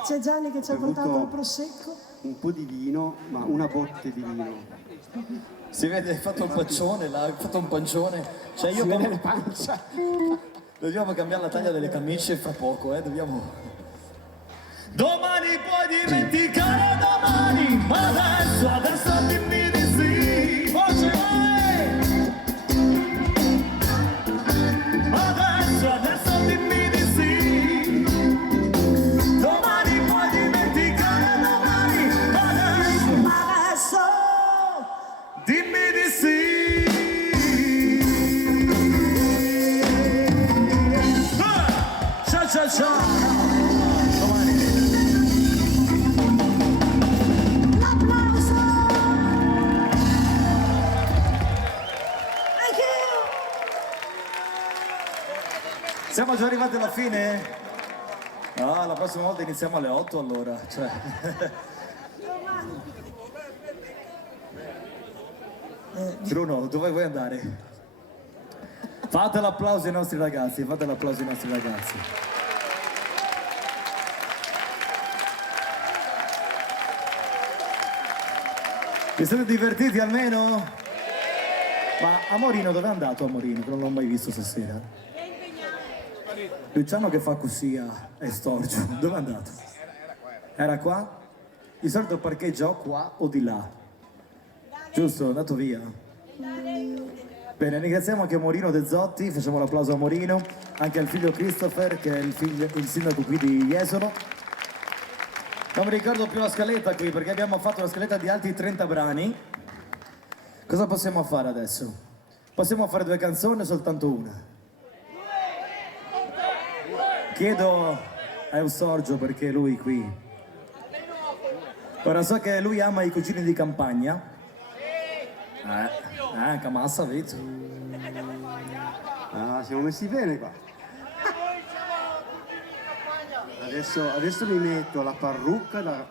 C'è Gianni che ci ha Ho bevuto- portato il prosecco. un po' di vino, ma una botte di vino. Si vede, hai fatto un pancione là, hai fatto un pancione. Cioè io Vede la pancia. Dobbiamo cambiare la taglia delle camicie fra poco, dobbiamo. Domani puoi dimenticare domani, adesso dimmi di sì. Voce vai! Adesso dimmi di sì. Domani puoi dimenticare domani, adesso dimmi di sì. Ciao ciao ciao. Domani. L'applauso! Thank you! Siamo già arrivati alla fine? Ah, la prossima volta iniziamo alle 8 allora. Cioè. Bruno, dove vuoi andare? Fate l'applauso ai nostri ragazzi, fate l'applauso ai nostri ragazzi. Vi siete divertiti almeno? Ma Amorino dove è andato Amorino? Che non l'ho mai visto stasera. Luciano che fa così è storgio. Dove è andato? Era qua? Di solito parcheggia o qua o di là. Giusto, è andato via. Bene, ringraziamo anche Morino De Zotti, facciamo l'applauso a Morino, anche al figlio Christopher che è il sindaco qui di Jesolo. Non mi ricordo più la scaletta qui perché abbiamo fatto una scaletta di altri 30 brani. Cosa possiamo fare adesso? Possiamo fare 2 canzoni o soltanto una? Chiedo a Eustorgio perché lui qui. Ora so che lui ama i cugini di campagna. Camassa, vedi? Ah, siamo messi bene qua. Adesso mi metto la parrucca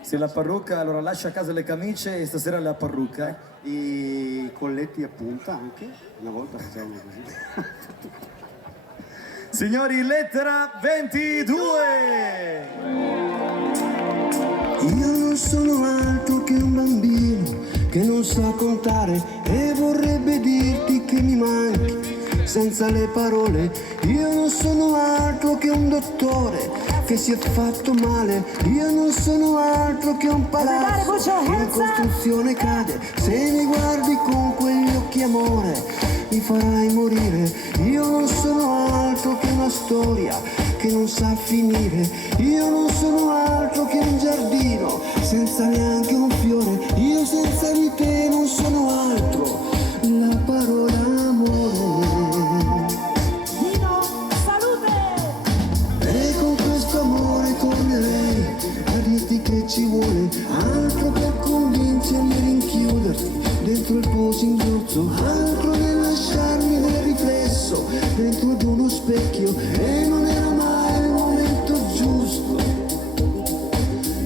Se la parrucca, allora lascia a casa le camicie e stasera la parrucca. i colletti a punta anche. Una volta facevamo così. Signori, lettera 22! Io non sono altro che un bambino che non sa contare e vorrebbe dirti che mi manchi senza le parole. Io non sono altro che un dottore che si è fatto male. Io non sono altro altro che un palazzo che in costruzione cade. Se mi guardi con quegli occhi amore mi farai morire. Io non sono altro che una storia che non sa finire. Io non sono altro che un giardino senza neanche un fiore. Io senza di te non sono altro, la parola amore. Dino, salute! E con questo amore tornerei a dirti che ci vuole altro per convincermi a rinchiuderti dentro il tuo singhiozzo, altro nel lasciarmi nel riflesso dentro ad uno specchio. E non era mai il momento giusto,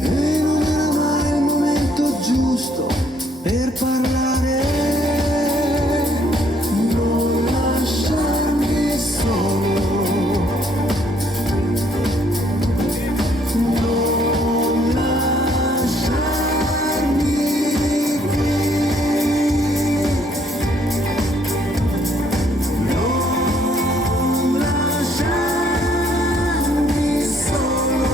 e non era mai il momento giusto per parlare. Non lasciarmi solo, non lasciarmi qui, non lasciarmi solo,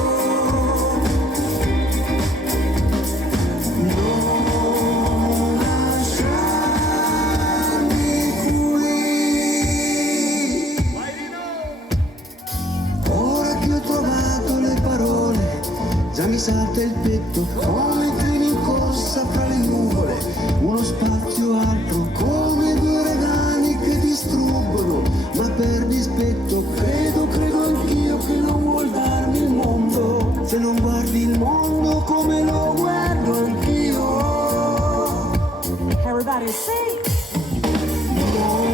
non lasciarmi qui. Ora che ho trovato le parole, già mi salta il petto come treni in corsa fra le nuvole, uno spazio alto come due uragani che distruggono, ma per dispetto credo anch'io che non vuol darmi il mondo. Se non guardi il mondo come lo guardo anch'io. Everybody sing! Non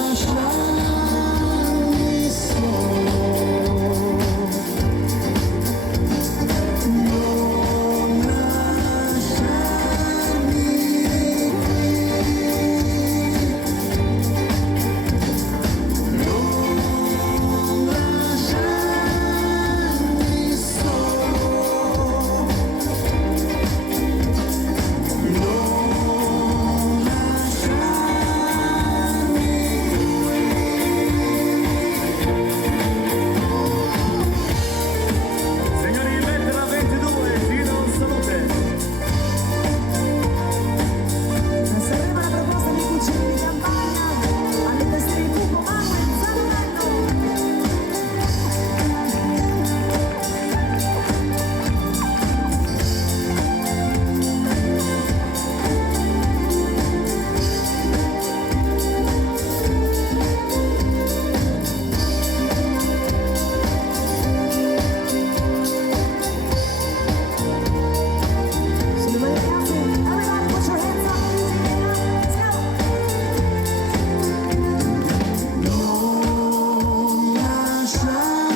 lasciarmi solo, non lasciarmi qui, non lasciarmi solo, non lasciarmi Signori, lettera 22, Dino, salute. Seguiva la proposta di cucini di campagna alle teste di Pupo, Manuel, Zanello. Sulle mani ragazzi, everybody put your hands up. Let's go. Non lasciarmi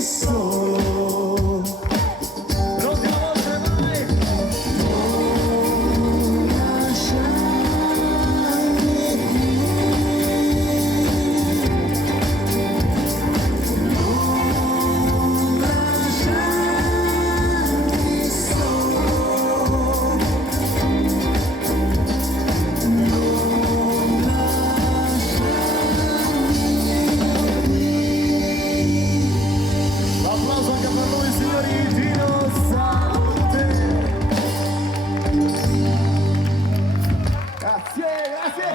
solo, L'ultima volta, vai! non lasciarmi qui, non lasciarmi solo, L'applauso anche per lui, signori, Dino, salute! Grazie, grazie.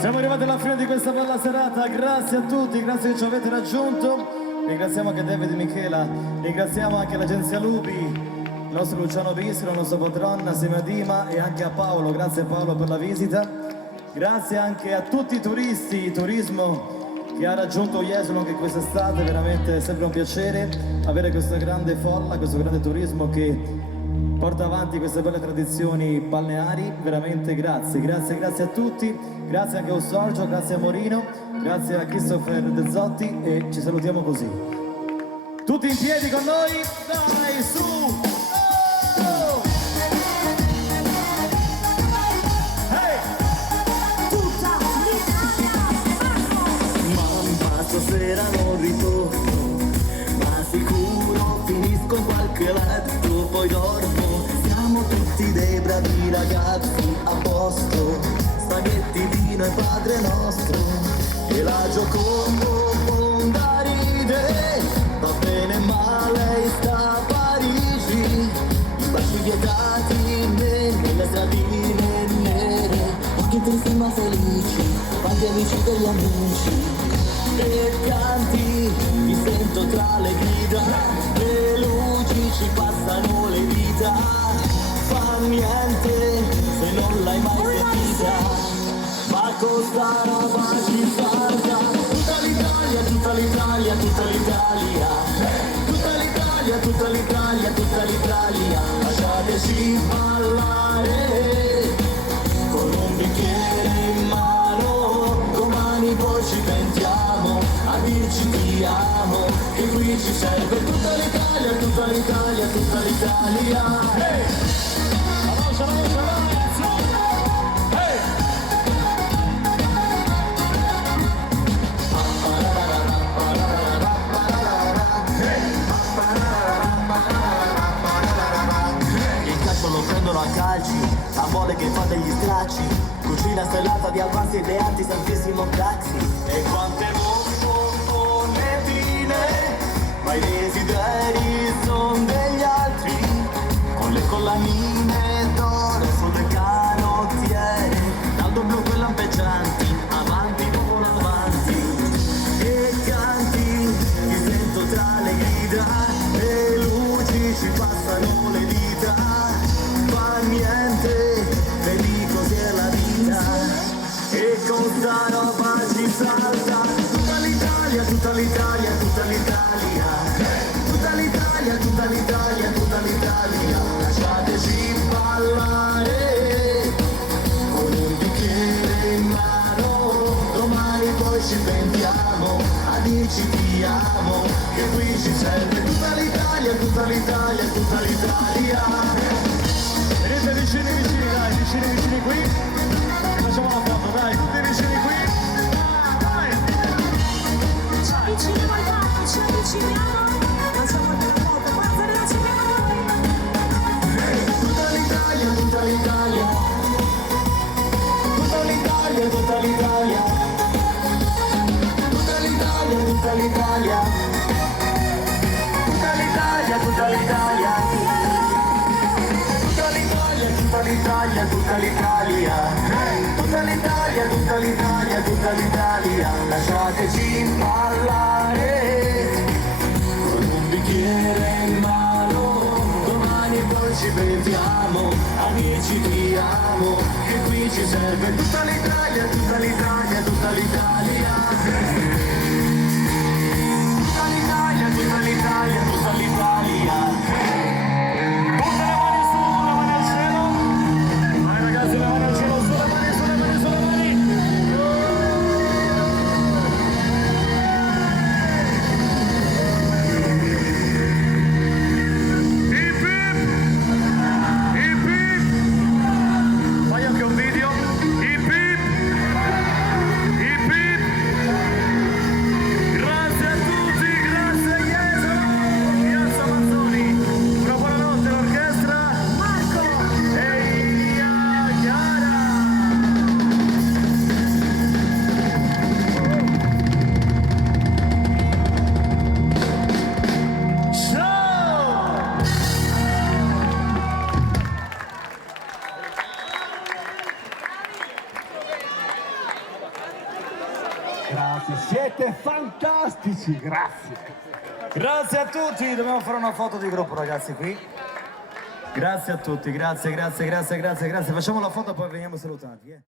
Siamo arrivati alla fine di questa bella serata, grazie a tutti, grazie che ci avete raggiunto. Ringraziamo anche David e Michela, ringraziamo anche l'agenzia Lupi, il nostro Luciano Biscolo, il nostro patron assieme a Dima e anche a Paolo, grazie Paolo per la visita. Grazie anche a tutti i turisti, turismo che ha raggiunto Jesolo anche quest'estate, veramente è sempre un piacere avere questa grande folla, questo grande turismo che porta avanti queste belle tradizioni balneari, veramente grazie, grazie, grazie a tutti, grazie anche a Ossorgio, grazie a Morino, grazie a Christopher De Zotti e ci salutiamo così. Tutti in piedi con noi, dai, su! Oh! Hey! Tutta l'Italia, Mamma, stasera non ritorno, ma sicuro finisco in qualche letto, poi dormo. Siamo tutti dei bravi ragazzi a posto, spaghetti, vino e Padre Nostro, e la Gioconda fonda ride, va bene male, tra le grida, le luci ci passano le dita, fa niente se non l'hai mai sentita, ma questa roba ci salta, tutta l'Italia, tutta l'Italia, tutta l'Italia, tutta l'Italia, tutta l'Italia, tutta l'Italia, lasciateci ballare con un bicchiere in mano, domani poi ci pentiamo a dirci ti amo, che qui ci serve tutta l'Italia, tutta l'Italia, tutta l'Italia. Hey! Avanza, avanza, avanza! Hey! Il calcio lo prendono a calci, a mole che fa degli stracci, cucina stellata di avanzi e beati santissimo taxi. E quante monetine, ma i desideri son degli altri, con le collanine d'oro sulle canottiere, caldo blu e lampeggianti, avanti dopo l'avanti, e canti, ti sento tra le grida, le luci ci passano le dita, fa niente, vedi cos'è la vita, e con sta roba ci salta, tutta l'Italia, tutta l'Italia, tutta l'Italia, tutta l'Italia, tutta l'Italia, tutta l'Italia, lasciateci ballare con un bicchiere in mano, domani poi ci pentiamo a dirci ti amo, che qui ci serve tutta l'Italia, tutta l'Italia, tutta l'Italia. Venite vicini vicini, dai, vicini vicini qui, facciamo la foto, dai, tutti vicini qui, dai! Ci avviciniamo al palco, ci avviciniamo, facciamo anche la foto, forza della signora noi! Tutta l'Italia, tutta l'Italia, tutta l'Italia, tutta l'Italia, tutta l'Italia, tutta l'Italia, tutta l'Italia, tutta l'Italia, tutta l'Italia, tutta l'Italia, tutta l'Italia, tutta l'Italia, tutta l'Italia, tutta l'Italia, lasciateci ballare con un bicchiere in mano, domani poi ci vediamo a dirci ti amo, che qui ci serve tutta l'Italia, tutta l'Italia, tutta l'Italia, tutta l'Italia, tutta l'Italia, tutta l'Italia. Tutte le mani su, le mani al cielo, vai ragazzi, le mani al cielo, sulle mani, sulle mani, sulle mani. Fai anche un video. Hip hip. Hip hip. Grazie a tutti, grazie Jesolo, Piazza Mazzoni. Una buonanotte all'orchestra. Marco e Chiara. Ciao! Grazie, siete fantastici, grazie. Grazie a tutti, dobbiamo fare una foto di gruppo ragazzi qui. Grazie a tutti, grazie, grazie, grazie, grazie, grazie. Facciamo la foto e poi veniamo salutati.